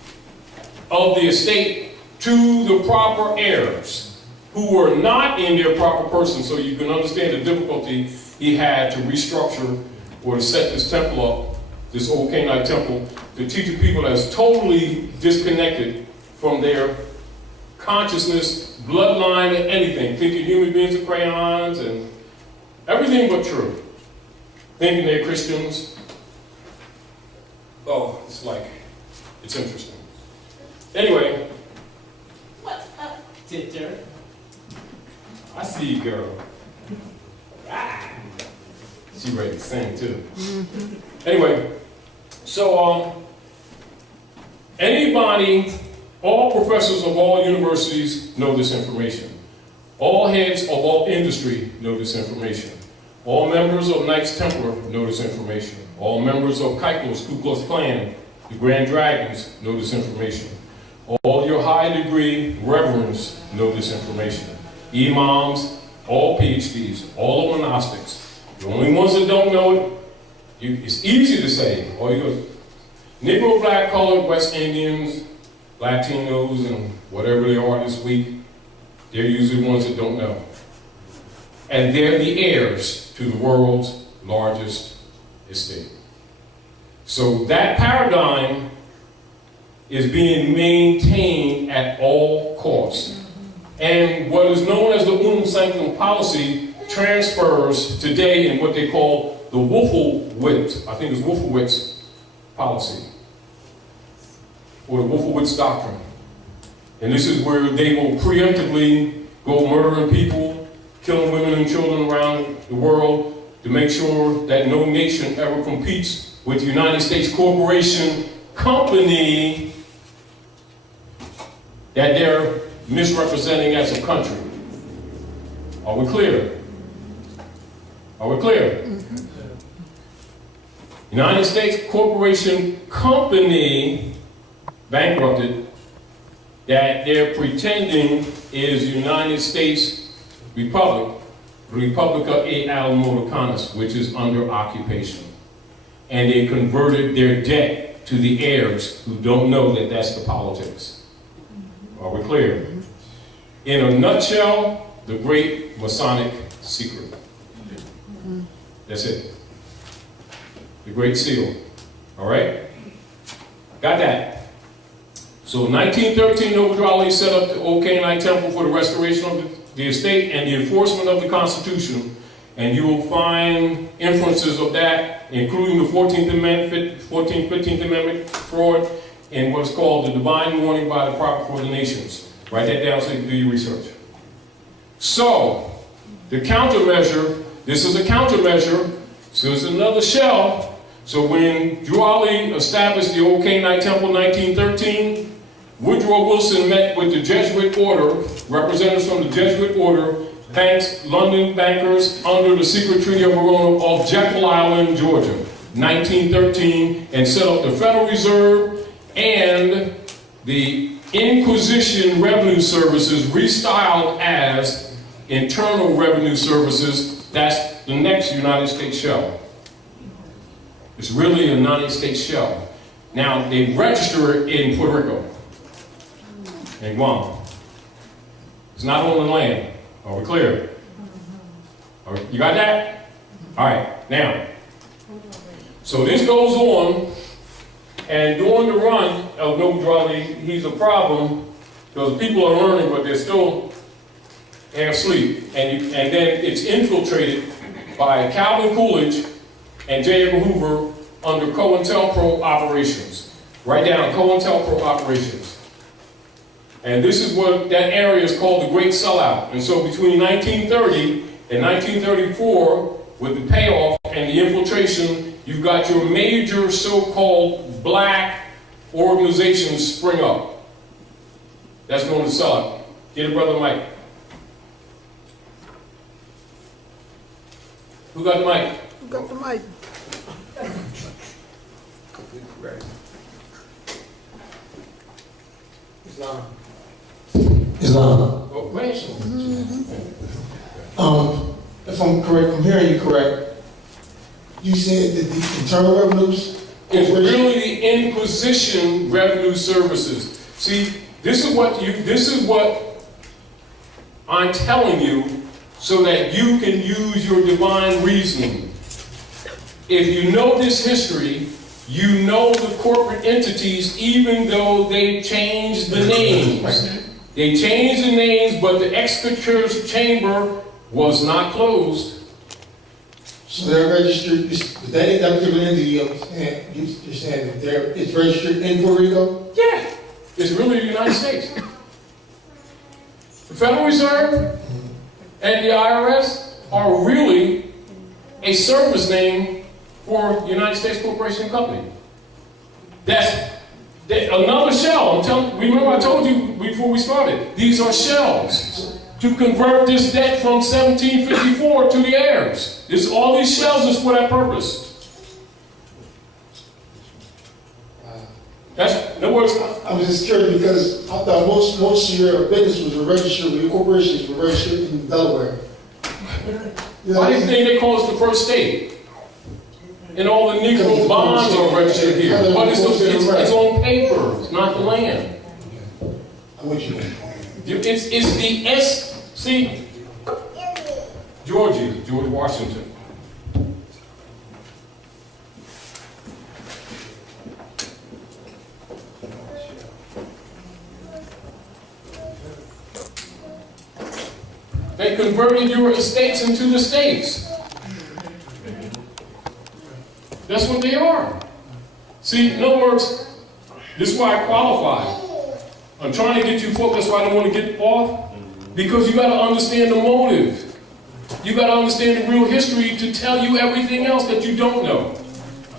of the estate to the proper heirs, who were not in their proper person, so you can understand the difficulty he had to restructure or to set this temple up, this Old Canaanite Temple, to teach the people that's totally disconnected from their consciousness, bloodline, and anything, thinking human beings are crayons and everything but true, thinking they're Christians. Oh, it's interesting. Anyway, what's up, teacher? I see you, girl. She ready to sing too. Anyway, so anybody, all professors of all universities know this information. All heads of all industry know this information. All members of Knights Templar know this information. All members of Keikel's Ku Klux Klan, the Grand Dragons, know this information. All your high degree reverends know this information. Imams, all PhDs, all of monastics. The only ones that don't know it, it's easy to say. All you go, Negro, black, colored, West Indians, Latinos, and whatever they are this week, they're usually the ones that don't know. And they're the heirs to the world's largest estate. So that paradigm is being maintained at all costs. And what is known as the Unam Sanctum policy transfers today in what they call the Wolfowitz, I think it's Wolfowitz policy, or the Wolfowitz doctrine. And this is where they will preemptively go murdering people, killing women and children around the world to make sure that no nation ever competes with the United States corporation company that they're misrepresenting as a country. Are we clear? Are we clear? Mm-hmm. United States corporation company bankrupted, that they're pretending is United States Republic, Republica e Almoricanas, which is under occupation. And they converted their debt to the heirs who don't know that that's the politics. Are we clear? In a nutshell, the great Masonic secret. That's it. The Great Seal. All right? Got that. So in 1913, Noble Ali set up the Old Canaanite Temple for the restoration of the estate and the enforcement of the Constitution. And you will find inferences of that, including the 14th Amendment, 14th, 15th Amendment fraud, and what's called the divine warning by the prophet for the nations. Write that down so you can do your research. So, the countermeasure, this is a countermeasure, so it's another shell. So when Drew Ali established the Old Canaanite Temple in 1913, Woodrow Wilson met with the Jesuit order, representatives from the Jesuit order, banks, London bankers, under the secret Treaty of Verona off Jekyll Island, Georgia, 1913, and set up the Federal Reserve and the Inquisition Revenue Services, restyled as Internal Revenue Services. That's the next United States shell. It's really a United States shell. Now, they register it in Puerto Rico and Guam. It's not on the land. Are we clear? You got that? All right, now. So this goes on, and during the run of Noble Ali, he's a problem because people are learning, but they're still half asleep. And then it's infiltrated by Calvin Coolidge and J. Edgar Hoover under COINTELPRO operations. Write down COINTELPRO operations. And this is what that area is called the Great Sellout. And so between 1930 and 1934, with the payoff and the infiltration, you've got your major so-called black organizations spring up. That's known as sellout. Get it, Brother Mike. Who got the mic? Who got the mic? Islam. Oh, wait. If I'm correct, I'm hearing you correct. You said that the internal revenues. It's really the Inquisition Revenue Services. See, this is what I'm telling you, so that you can use your divine reasoning. If you know this history, you know the corporate entities, even though they changed the names. They changed the names, but the executor's chamber was not closed. So they're registered, that particular entity, you're saying that it's registered in Puerto Rico? Yeah, it's really the United States. The Federal Reserve and the IRS are really a service name for United States Corporation Company. That's another shell. Remember I told you before we started, these are shells to convert this debt from 1754 to the heirs. All these shells is for that purpose. In other words, I was just curious because I thought most of your business was registered, your corporations were registered in Delaware. Why do you think they call us the first state? And all the Negro bonds are registered here. But it's on paper, it's not the land. I'm with you. It's the S. See, George Washington. They converted your estates into the states. That's what they are. See, in other words, this is why I qualify. I'm trying to get you focused, so I don't want to get off, because you got to understand the motive. You got to understand the real history to tell you everything else that you don't know.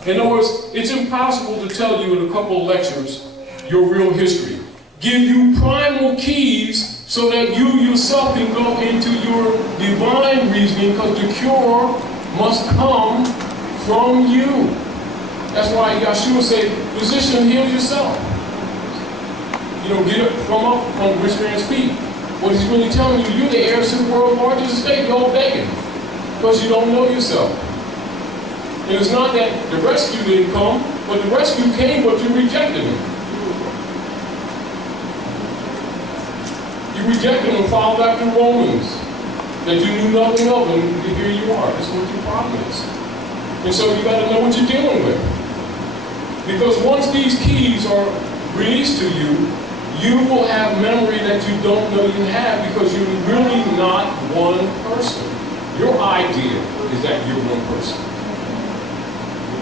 In other words, it's impossible to tell you in a couple of lectures your real history. Give you primal keys so that you yourself can go into your divine reasoning, because the cure must come from you. That's why Yeshua said, physician, heal yourself. get up, come up on the rich man's feet. What he's really telling you, you're the heir to the world's largest estate. You're all begging because you don't know yourself. And it's not that the rescue didn't come, but the rescue came, but you rejected him. You rejected him and followed after Romans that you knew nothing of, and here you are. This is what your problem is. And so you got to know what you're dealing with. Because once these keys are released to you, you will have memory that you don't know you have because you're really not one person. Your idea is that you're one person.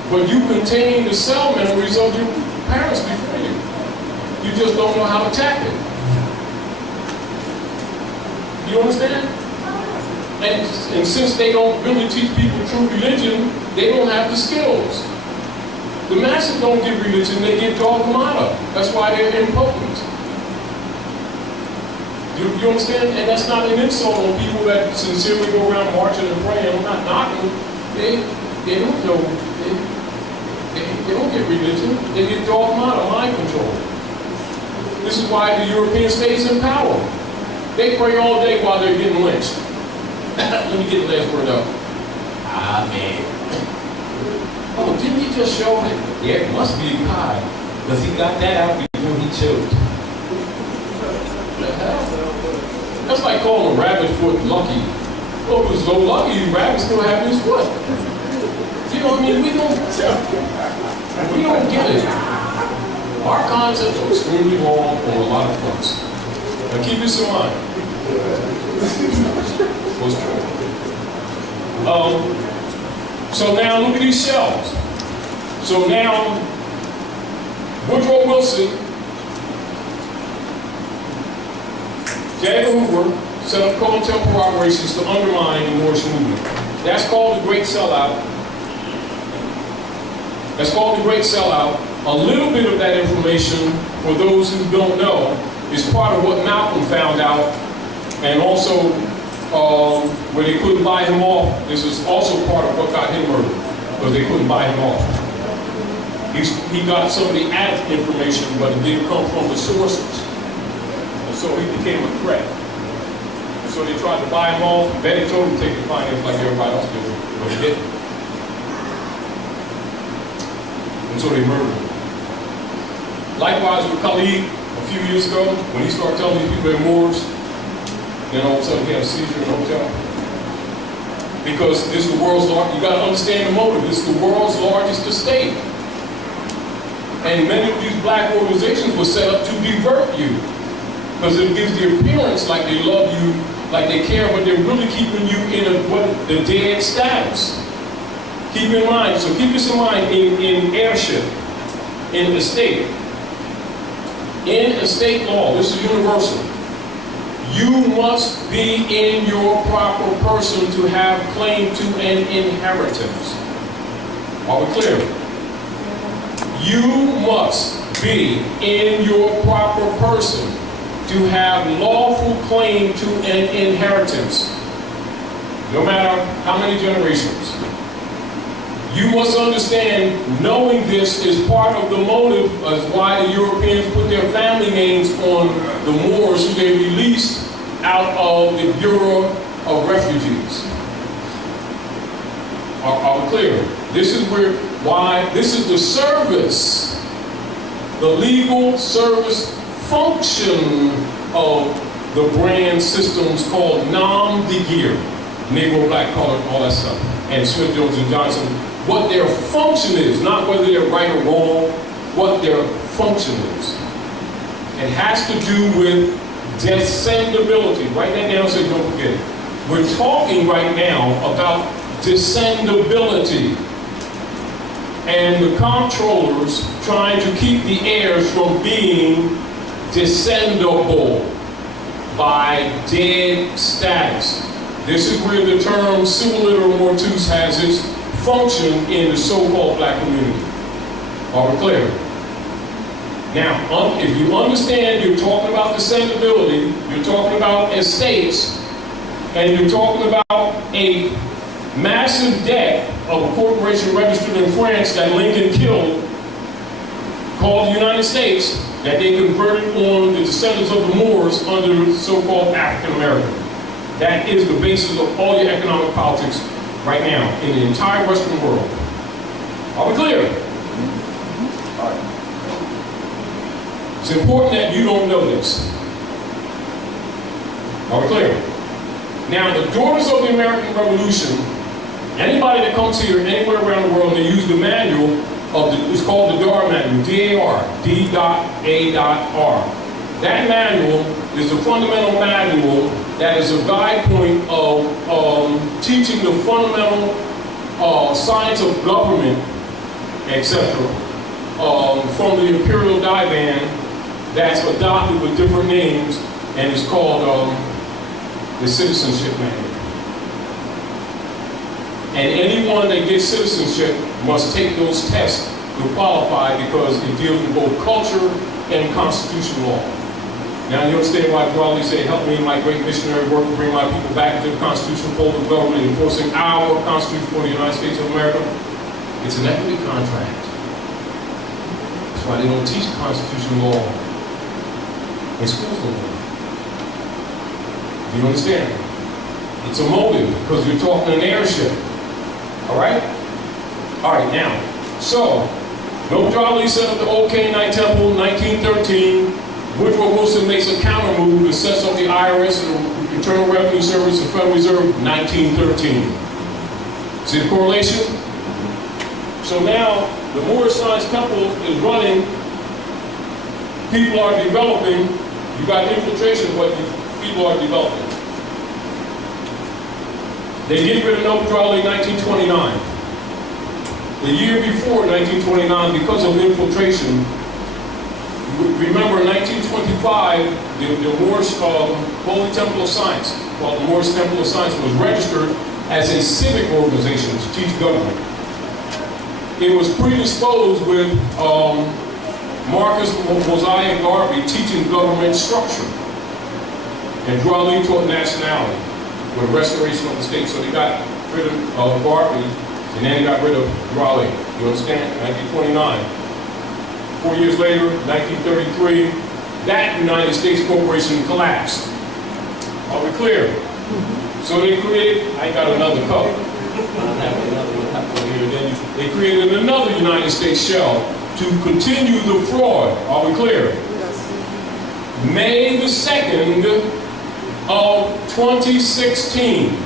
But you contain the cell memories of your parents before you. You just don't know how to tap it. You understand? And since they don't really teach people true religion, they don't have the skills. The masses don't get religion, they get dogmata. That's why they're impotent. You understand? And that's not an insult on people that sincerely go around marching and praying. I'm not knocking. They don't know. They don't get religion. They get dogmata, mind control. This is why the European states in power. They pray all day while they're getting lynched. Let me get the last word up. Amen. Oh, didn't he just show it? Yeah, it must be God. Because he got that out before he choked. What the hell? That's like calling a rabbit foot lucky. Well, if it was so lucky, the rabbit still have his foot. You know what I mean? We don't get it. Our concepts are extremely wrong on a lot of fronts. Now keep this in mind. What's true? So now look at these shells. So now Woodrow Wilson, J. Edgar Hoover set up COINTELPRO operations to undermine the Moorish movement. That's called the Great Sellout. That's called the Great Sellout. A little bit of that information, for those who don't know, is part of what Malcolm found out, and also where they couldn't buy him off. This is also part of what got him murdered, because they couldn't buy him off. He got some of the added information, but it didn't come from the sources. And so he became a threat. And so they tried to buy him off. Betty told him to take the finance like everybody else did, but he didn't. And so they murdered him. Likewise with Khalid, a few years ago, when he started telling these people they're Moors, then all of a sudden he had a seizure in a hotel. Because this is the world's largest, you got to understand the motive, this is the world's largest estate. And many of these black organizations were set up to divert you. Because it gives the appearance like they love you, like they care, but they're really keeping you in the dead status. Keep in mind, so keep this in mind in heirship, in estate. In estate law, this is universal. You must be in your proper person to have claim to an inheritance. Are we clear? You must be in your proper person to have lawful claim to an inheritance, no matter how many generations. You must understand, knowing this is part of the motive as why the Europeans put their family names on the Moors who they released out of the Bureau of Refugees. Are we clear? This is why this is the service, the legal service function of the brand systems called Nam de Gear, Negro, Black, Colored, all that stuff, and Smith, Jones, and Johnson. What their function is, not whether they're right or wrong, what their function is. It has to do with descendability. Write that down so you don't forget it. We're talking right now about descendability. And the comptrollers trying to keep the heirs from being descendable by dead status. This is where the term civil liter mortuus has its function in the so-called black community. Are we clear? Now, if you understand, you're talking about descendability, you're talking about estates, and you're talking about a massive debt of a corporation registered in France that Lincoln killed, called the United States, that they converted on the descendants of the Moors under the so-called African American. That is the basis of all your economic politics right now in the entire Western world. Are we clear? It's important that you don't know this. Are we clear? Now, the daughters of the American Revolution, anybody that comes here anywhere around the world and they use the manual of it's called the DAR manual, D-A-R, D.A.R. That manual is the fundamental manual that is a guide point of teaching the fundamental science of government, etc., from the imperial divan that's adopted with different names and is called the Citizenship Manual. And anyone that gets citizenship must take those tests to qualify because it deals with both culture and constitutional law. Now you understand why Raleigh said, help me in my great missionary work to bring my people back into the constitutional fold of government, enforcing our Constitution for the United States of America. It's an equity contract. That's why they don't teach constitutional law in schools no more. You understand? It's a motive because you're talking an airship. All right? All right, now, so, Noble Raleigh set up the Old Canaanite Temple in 1913. Woodrow Wilson makes a counter move and sets up the IRS and the Internal Revenue Service and Federal Reserve in 1913. See the correlation? So now, the Moorish Science Temple is running, people are developing, you got infiltration, but people are developing. They get rid of Noble Raleigh in 1929. The year before, 1929, because of infiltration, remember in 1925, the Moorish Holy Temple of Science, called the Moorish Temple of Science, was registered as a civic organization to teach government. It was predisposed with Marcus Mosiah Garvey teaching government structure. And Raleigh taught nationality for the restoration of the state. So they got rid of Garvey, and then they got rid of Raleigh. You understand? 1929. 4 years later, 1933, that United States corporation collapsed. Are we clear? So they created, I got another cup. They created another United States shell to continue the fraud. Are we clear? May the 2nd of 2016,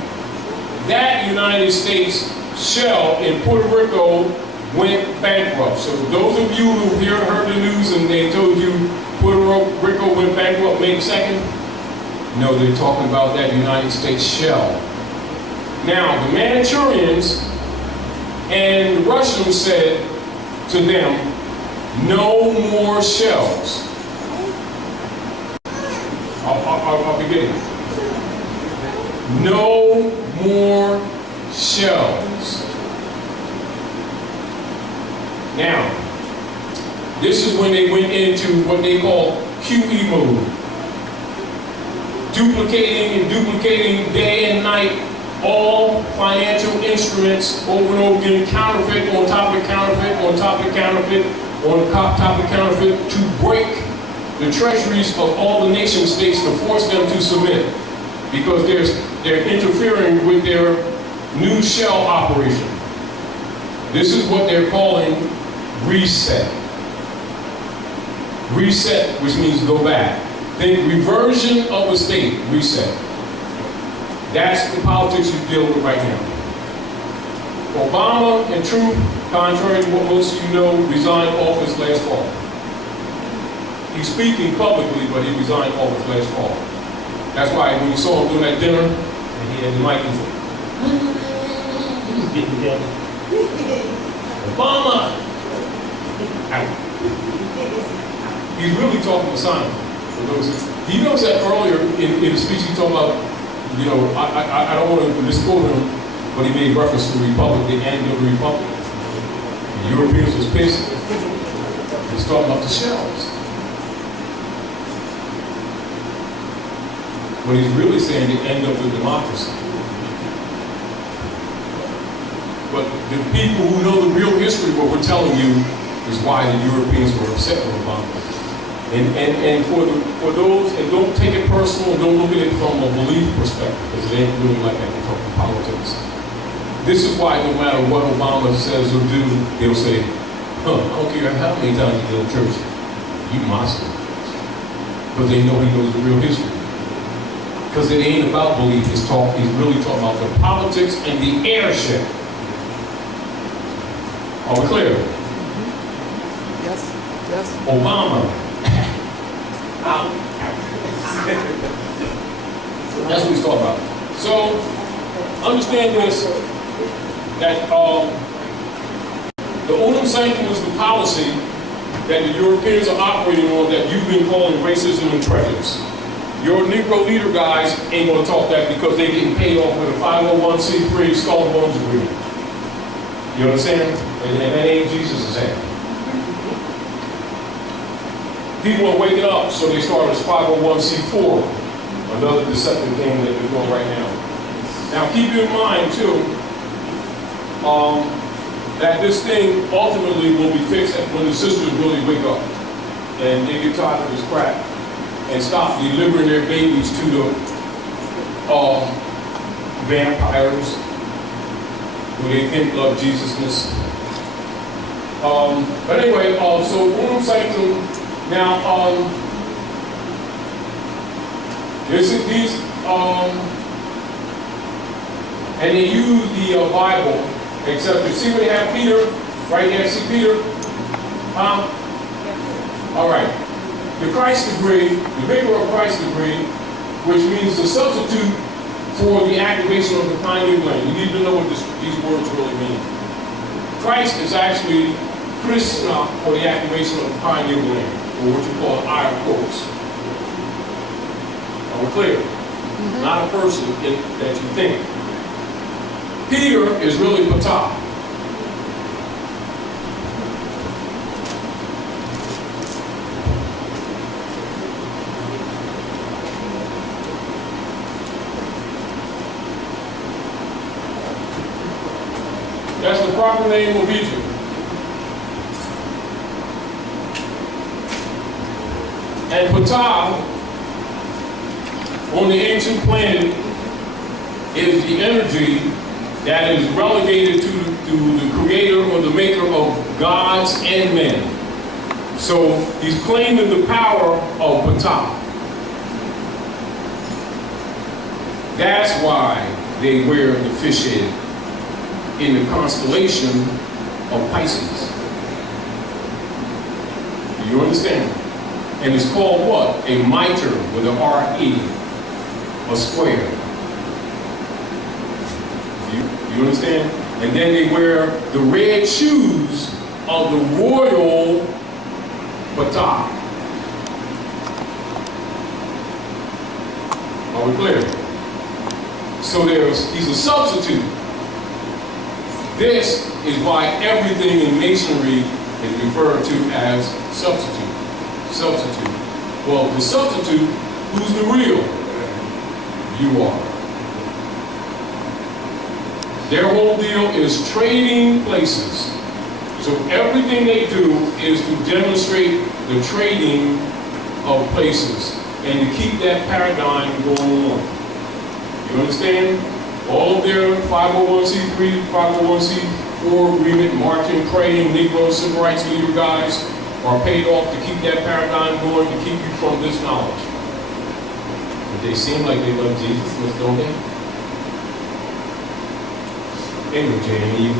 that United States shell in Puerto Rico went bankrupt. So those of you who heard the news and they told you Puerto Rico went bankrupt May 2nd, no, they're talking about that United States shell. Now, the Manchurians and the Russians said to them, no more shells. I'll begin. No more shells. Now, this is when they went into what they call QE mode. Duplicating and duplicating day and night all financial instruments over and over again, counterfeit on top of counterfeit, on top of counterfeit, on top of counterfeit, to break the treasuries of all the nation states to force them to submit, because they're interfering with their new shell operation. This is what they're calling reset. Reset, which means go back. Think reversion of a state, reset. That's the politics you deal with right now. Obama, in truth, contrary to what most of you know, resigned office last fall. He's speaking publicly, but he resigned office last fall. That's why when you saw him doing that dinner, and he had the mic, he's getting together. Obama! Out. He's really talking to Simon. He knows that earlier in the speech he talked about, you know, I don't want to misquote him, but he made reference to the Republic, the end of the Republic. The Europeans was pissed. He was talking about the shells. But he's really saying the end of the democracy. But the people who know the real history, what we're telling you, is why the Europeans were upset with Obama. And for those, and don't take it personal, don't look at it from a belief perspective, because it ain't really like that in terms of politics. This is why no matter what Obama says or do, they'll say, I don't care how many times you go to church, you Muslim. But they know he knows the real history. Because it ain't about belief, he's really talking about the politics and the airship. Are we clear? Yes, yes. Obama. That's what he's talking about. So, understand this, that the Unam Sanctum is the policy that the Europeans are operating on that you've been calling racism and prejudice. Your Negro leader guys ain't gonna talk that because they're getting paid off with a 501c3 skull and bones agreement. You understand? And that ain't Jesus' hand. People are waking up, so they start as 501c4, another deceptive thing that they're doing right now. Now keep in mind too, that this thing ultimately will be fixed when the sisters really wake up and they get tired of this crap and stop delivering their babies to the vampires who they think love Jesusness. But anyway, so Unam Sanctum. Now, and they use the Bible, except you see where they have Peter, right there, see Peter? All right. The Christ degree, the vicar of Christ degree, which means the substitute for the activation of the pineal gland. You need to know what these words really mean. Christ is actually Krishna for the activation of the pineal gland, or what you call eye quotes. Are we clear? Not a person that you think. Peter is really Ptah. That's the proper name of Egypt. And Ptah, on the ancient planet, is the energy that is relegated to the creator or the maker of gods and men. So he's claiming the power of Ptah. That's why they wear the fish head in the constellation of Pisces. Do you understand? And it's called what? A mitre with an R-E, a square. You understand? And then they wear the red shoes of the royal Ptah. Are we clear? So he's a substitute. This is why everything in masonry is referred to as substitute. Substitute. Well, the substitute, who's the real? You are. Their whole deal is trading places. So everything they do is to demonstrate the trading of places and to keep that paradigm going on. You understand? All of their 501c3, 501c4 agreement, marching, praying, Negro civil rights leader guys are paid off to keep that paradigm going, to keep you from this knowledge. But they seem like they love Jesus, don't they? Anyway, Jamie, you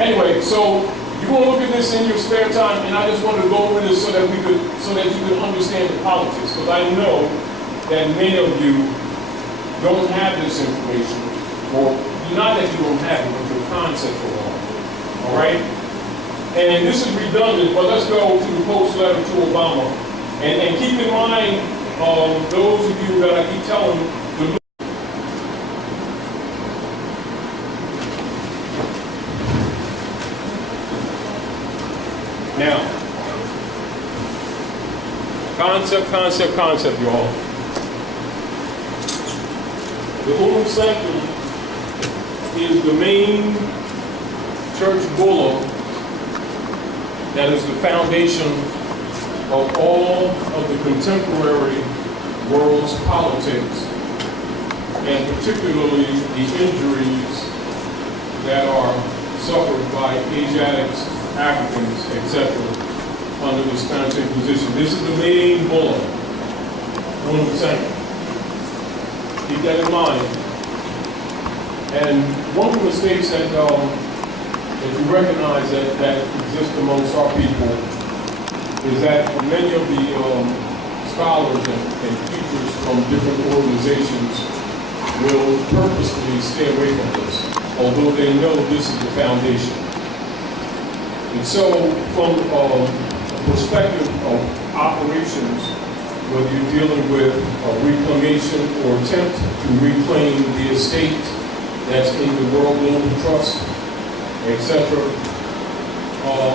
Anyway, so you want to look at this in your spare time, and I just wanted to go over this so that you could understand the politics, because I know that many of you don't have this information, or not that you don't have it, but your concepts are wrong. All right? And this is redundant, but let's go to the post letter to Obama, and keep in mind those of you that I keep telling the Now, concept, y'all. The Unam Sanctum is the main church bulla that is the foundation of all of the contemporary world's politics, and particularly the injuries that are suffered by Asiatics, Africans, etc., under the Spanish Inquisition. This is the main bullet. Unam Sanctum. Keep that in mind. And one of the mistakes that you recognize that exists amongst our people is that many of the scholars and teachers from different organizations will purposely stay away from this, although they know this is the foundation. And so, from a perspective of operations, whether you're dealing with a reclamation or attempt to reclaim the estate that's in the World Global Trust, etc.,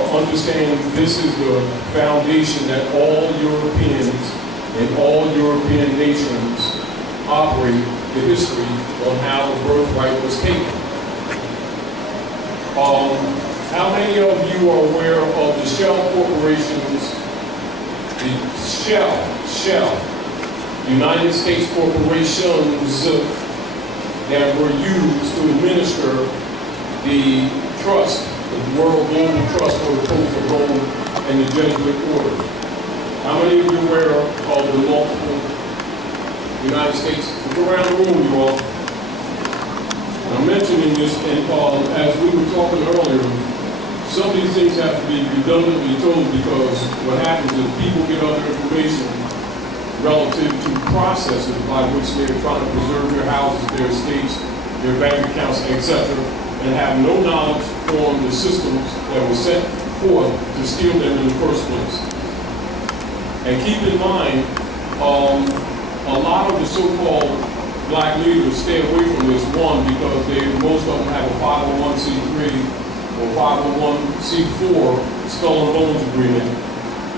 understand this is the foundation that all Europeans and all European nations operate the history on how the birthright was taken. How many of you are aware of the shell corporations, the shell, United States corporations that were used to administer the trust, the World Global Trust for the Popes of Rome and the Jesuit order? How many of you are aware of the multiple United States? Look around the room, you all. I'm mentioning this, and as we were talking earlier, some of these things have to be redundantly told because what happens is people get other information relative to processes by which they're trying to preserve their houses, their estates, their bank accounts, etc., and have no knowledge on the systems that were set forth to steal them in the first place. And keep in mind, a lot of the so-called black leaders stay away from this, one, because most of them have a 501c3 or 501c4 skull and bones agreement,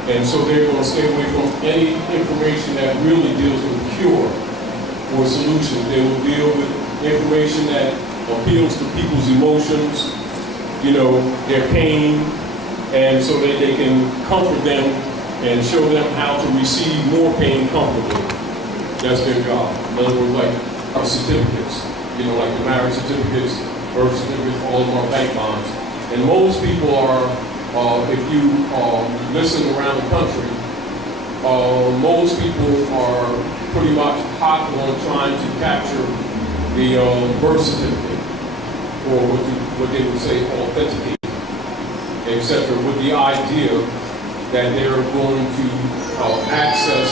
and so they're going to stay away from any information that really deals with cure or solution. They will deal with information that appeals to people's emotions, their pain, and so that they can comfort them and show them how to receive more pain comfortably. That's their job. In other words, like our certificates, like the marriage certificates, birth certificates, all of our bank bonds. And most people are, if you listen around the country, most people are pretty much hot on trying to capture the birth certificate, or what they would say authenticate, etc., with the idea that they're going to access,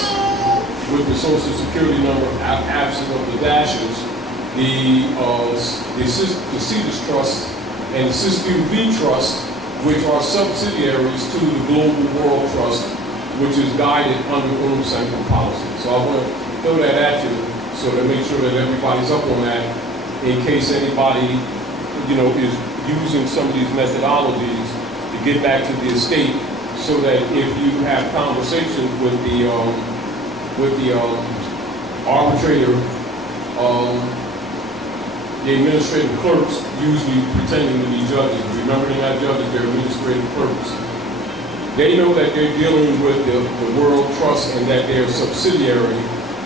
with the Social Security number absent of the dashes, the CEDAS Trust and the CISQ-V Trust, which are subsidiaries to the Global World Trust, which is guided under Unam Sanctum policy. So I want to throw that at you so to make sure that everybody's up on that in case anybody, is using some of these methodologies to get back to the estate, so that if you have conversations with the arbitrator, the administrative clerks usually pretending to be judges. Remember, they're not judges, they're administrative clerks. They know that they're dealing with the World Trust and that they're subsidiary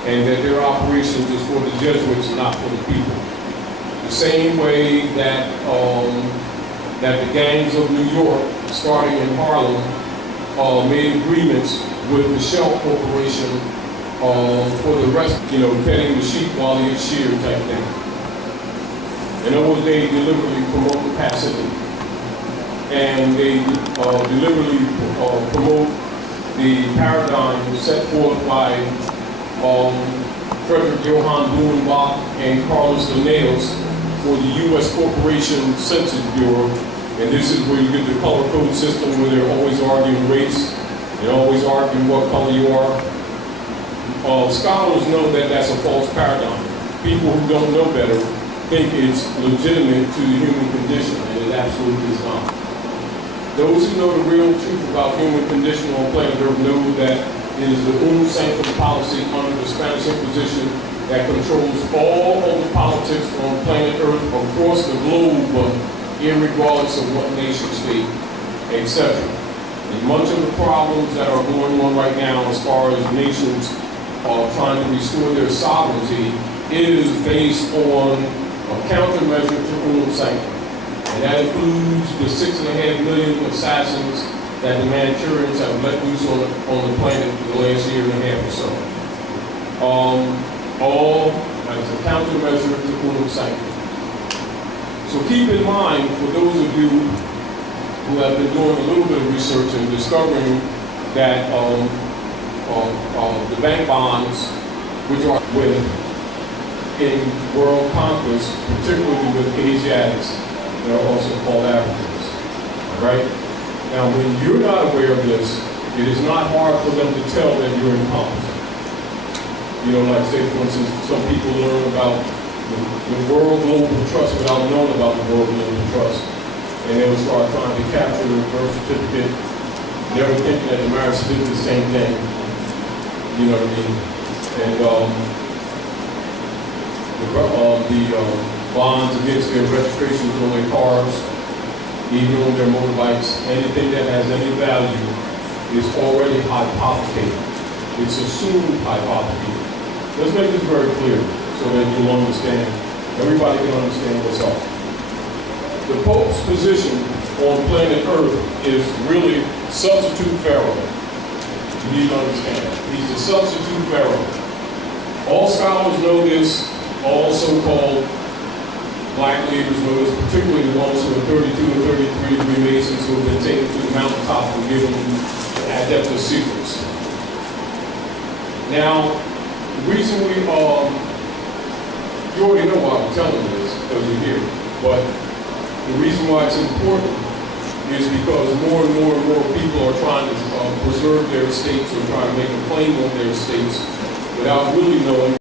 and that their operations is for the Jesuits, not for the people. The same way that that the gangs of New York, starting in Harlem, made agreements with the Shell Corporation for the rest, petting the sheep while they get sheared type thing. In other words, they deliberately promote the passivity. And they deliberately promote the paradigm set forth by Frederick Johann Blumenbach and Carlos Linnaeus for the U.S. Corporation Census Bureau. And this is where you get the color code system, where they're always arguing race, they're always arguing what color you are. Scholars know that that's a false paradigm. People who don't know better think it's legitimate to the human condition, and it absolutely is not. Those who know the real truth about human condition on planet Earth know that it is the Unam Sanctum policy under the Spanish Inquisition that controls all of the politics on planet Earth across the globe, irregardless of what nation state, etc. And much of the problems that are going on right now as far as nations trying to restore their sovereignty is based on a countermeasure to Unam Sanctum. And that includes the 6.5 million assassins that the Manchurians have let loose on the planet for the last year and a half or so. All as a countermeasure to Unam Sanctum. So keep in mind, for those of you who have been doing a little bit of research and discovering that the bank bonds, which are in world conquest, particularly with Asiatics, they're also called Africans. All right? Now, when you're not aware of this, it is not hard for them to tell that you're incompetent. You know, like say, for instance, some people learn about the World Global Trust without knowing about the World Global Trust. And they will start trying to capture the birth certificate, never thinking that the marriage certificate is the same thing. You know what I mean? And the bonds against their registrations on their cars, even on their motorbikes, anything that has any value is already hypothecated. It's assumed hypothecated. Let's make this very clear so that you'll understand, everybody can understand what's up. The Pope's position on planet Earth is really substitute pharaoh. You need to understand that. He's the substitute pharaoh. All scholars know this, all so-called black leaders know this, particularly the ones who are 32 and 33 degree Masons who have been taken to the mountaintop and given the Adeptus secrets. Now, the reason you already know why I'm telling you this, because you're here, but the reason why it's important is because more and more people are trying to preserve their estates or trying to make a claim on their estates without really knowing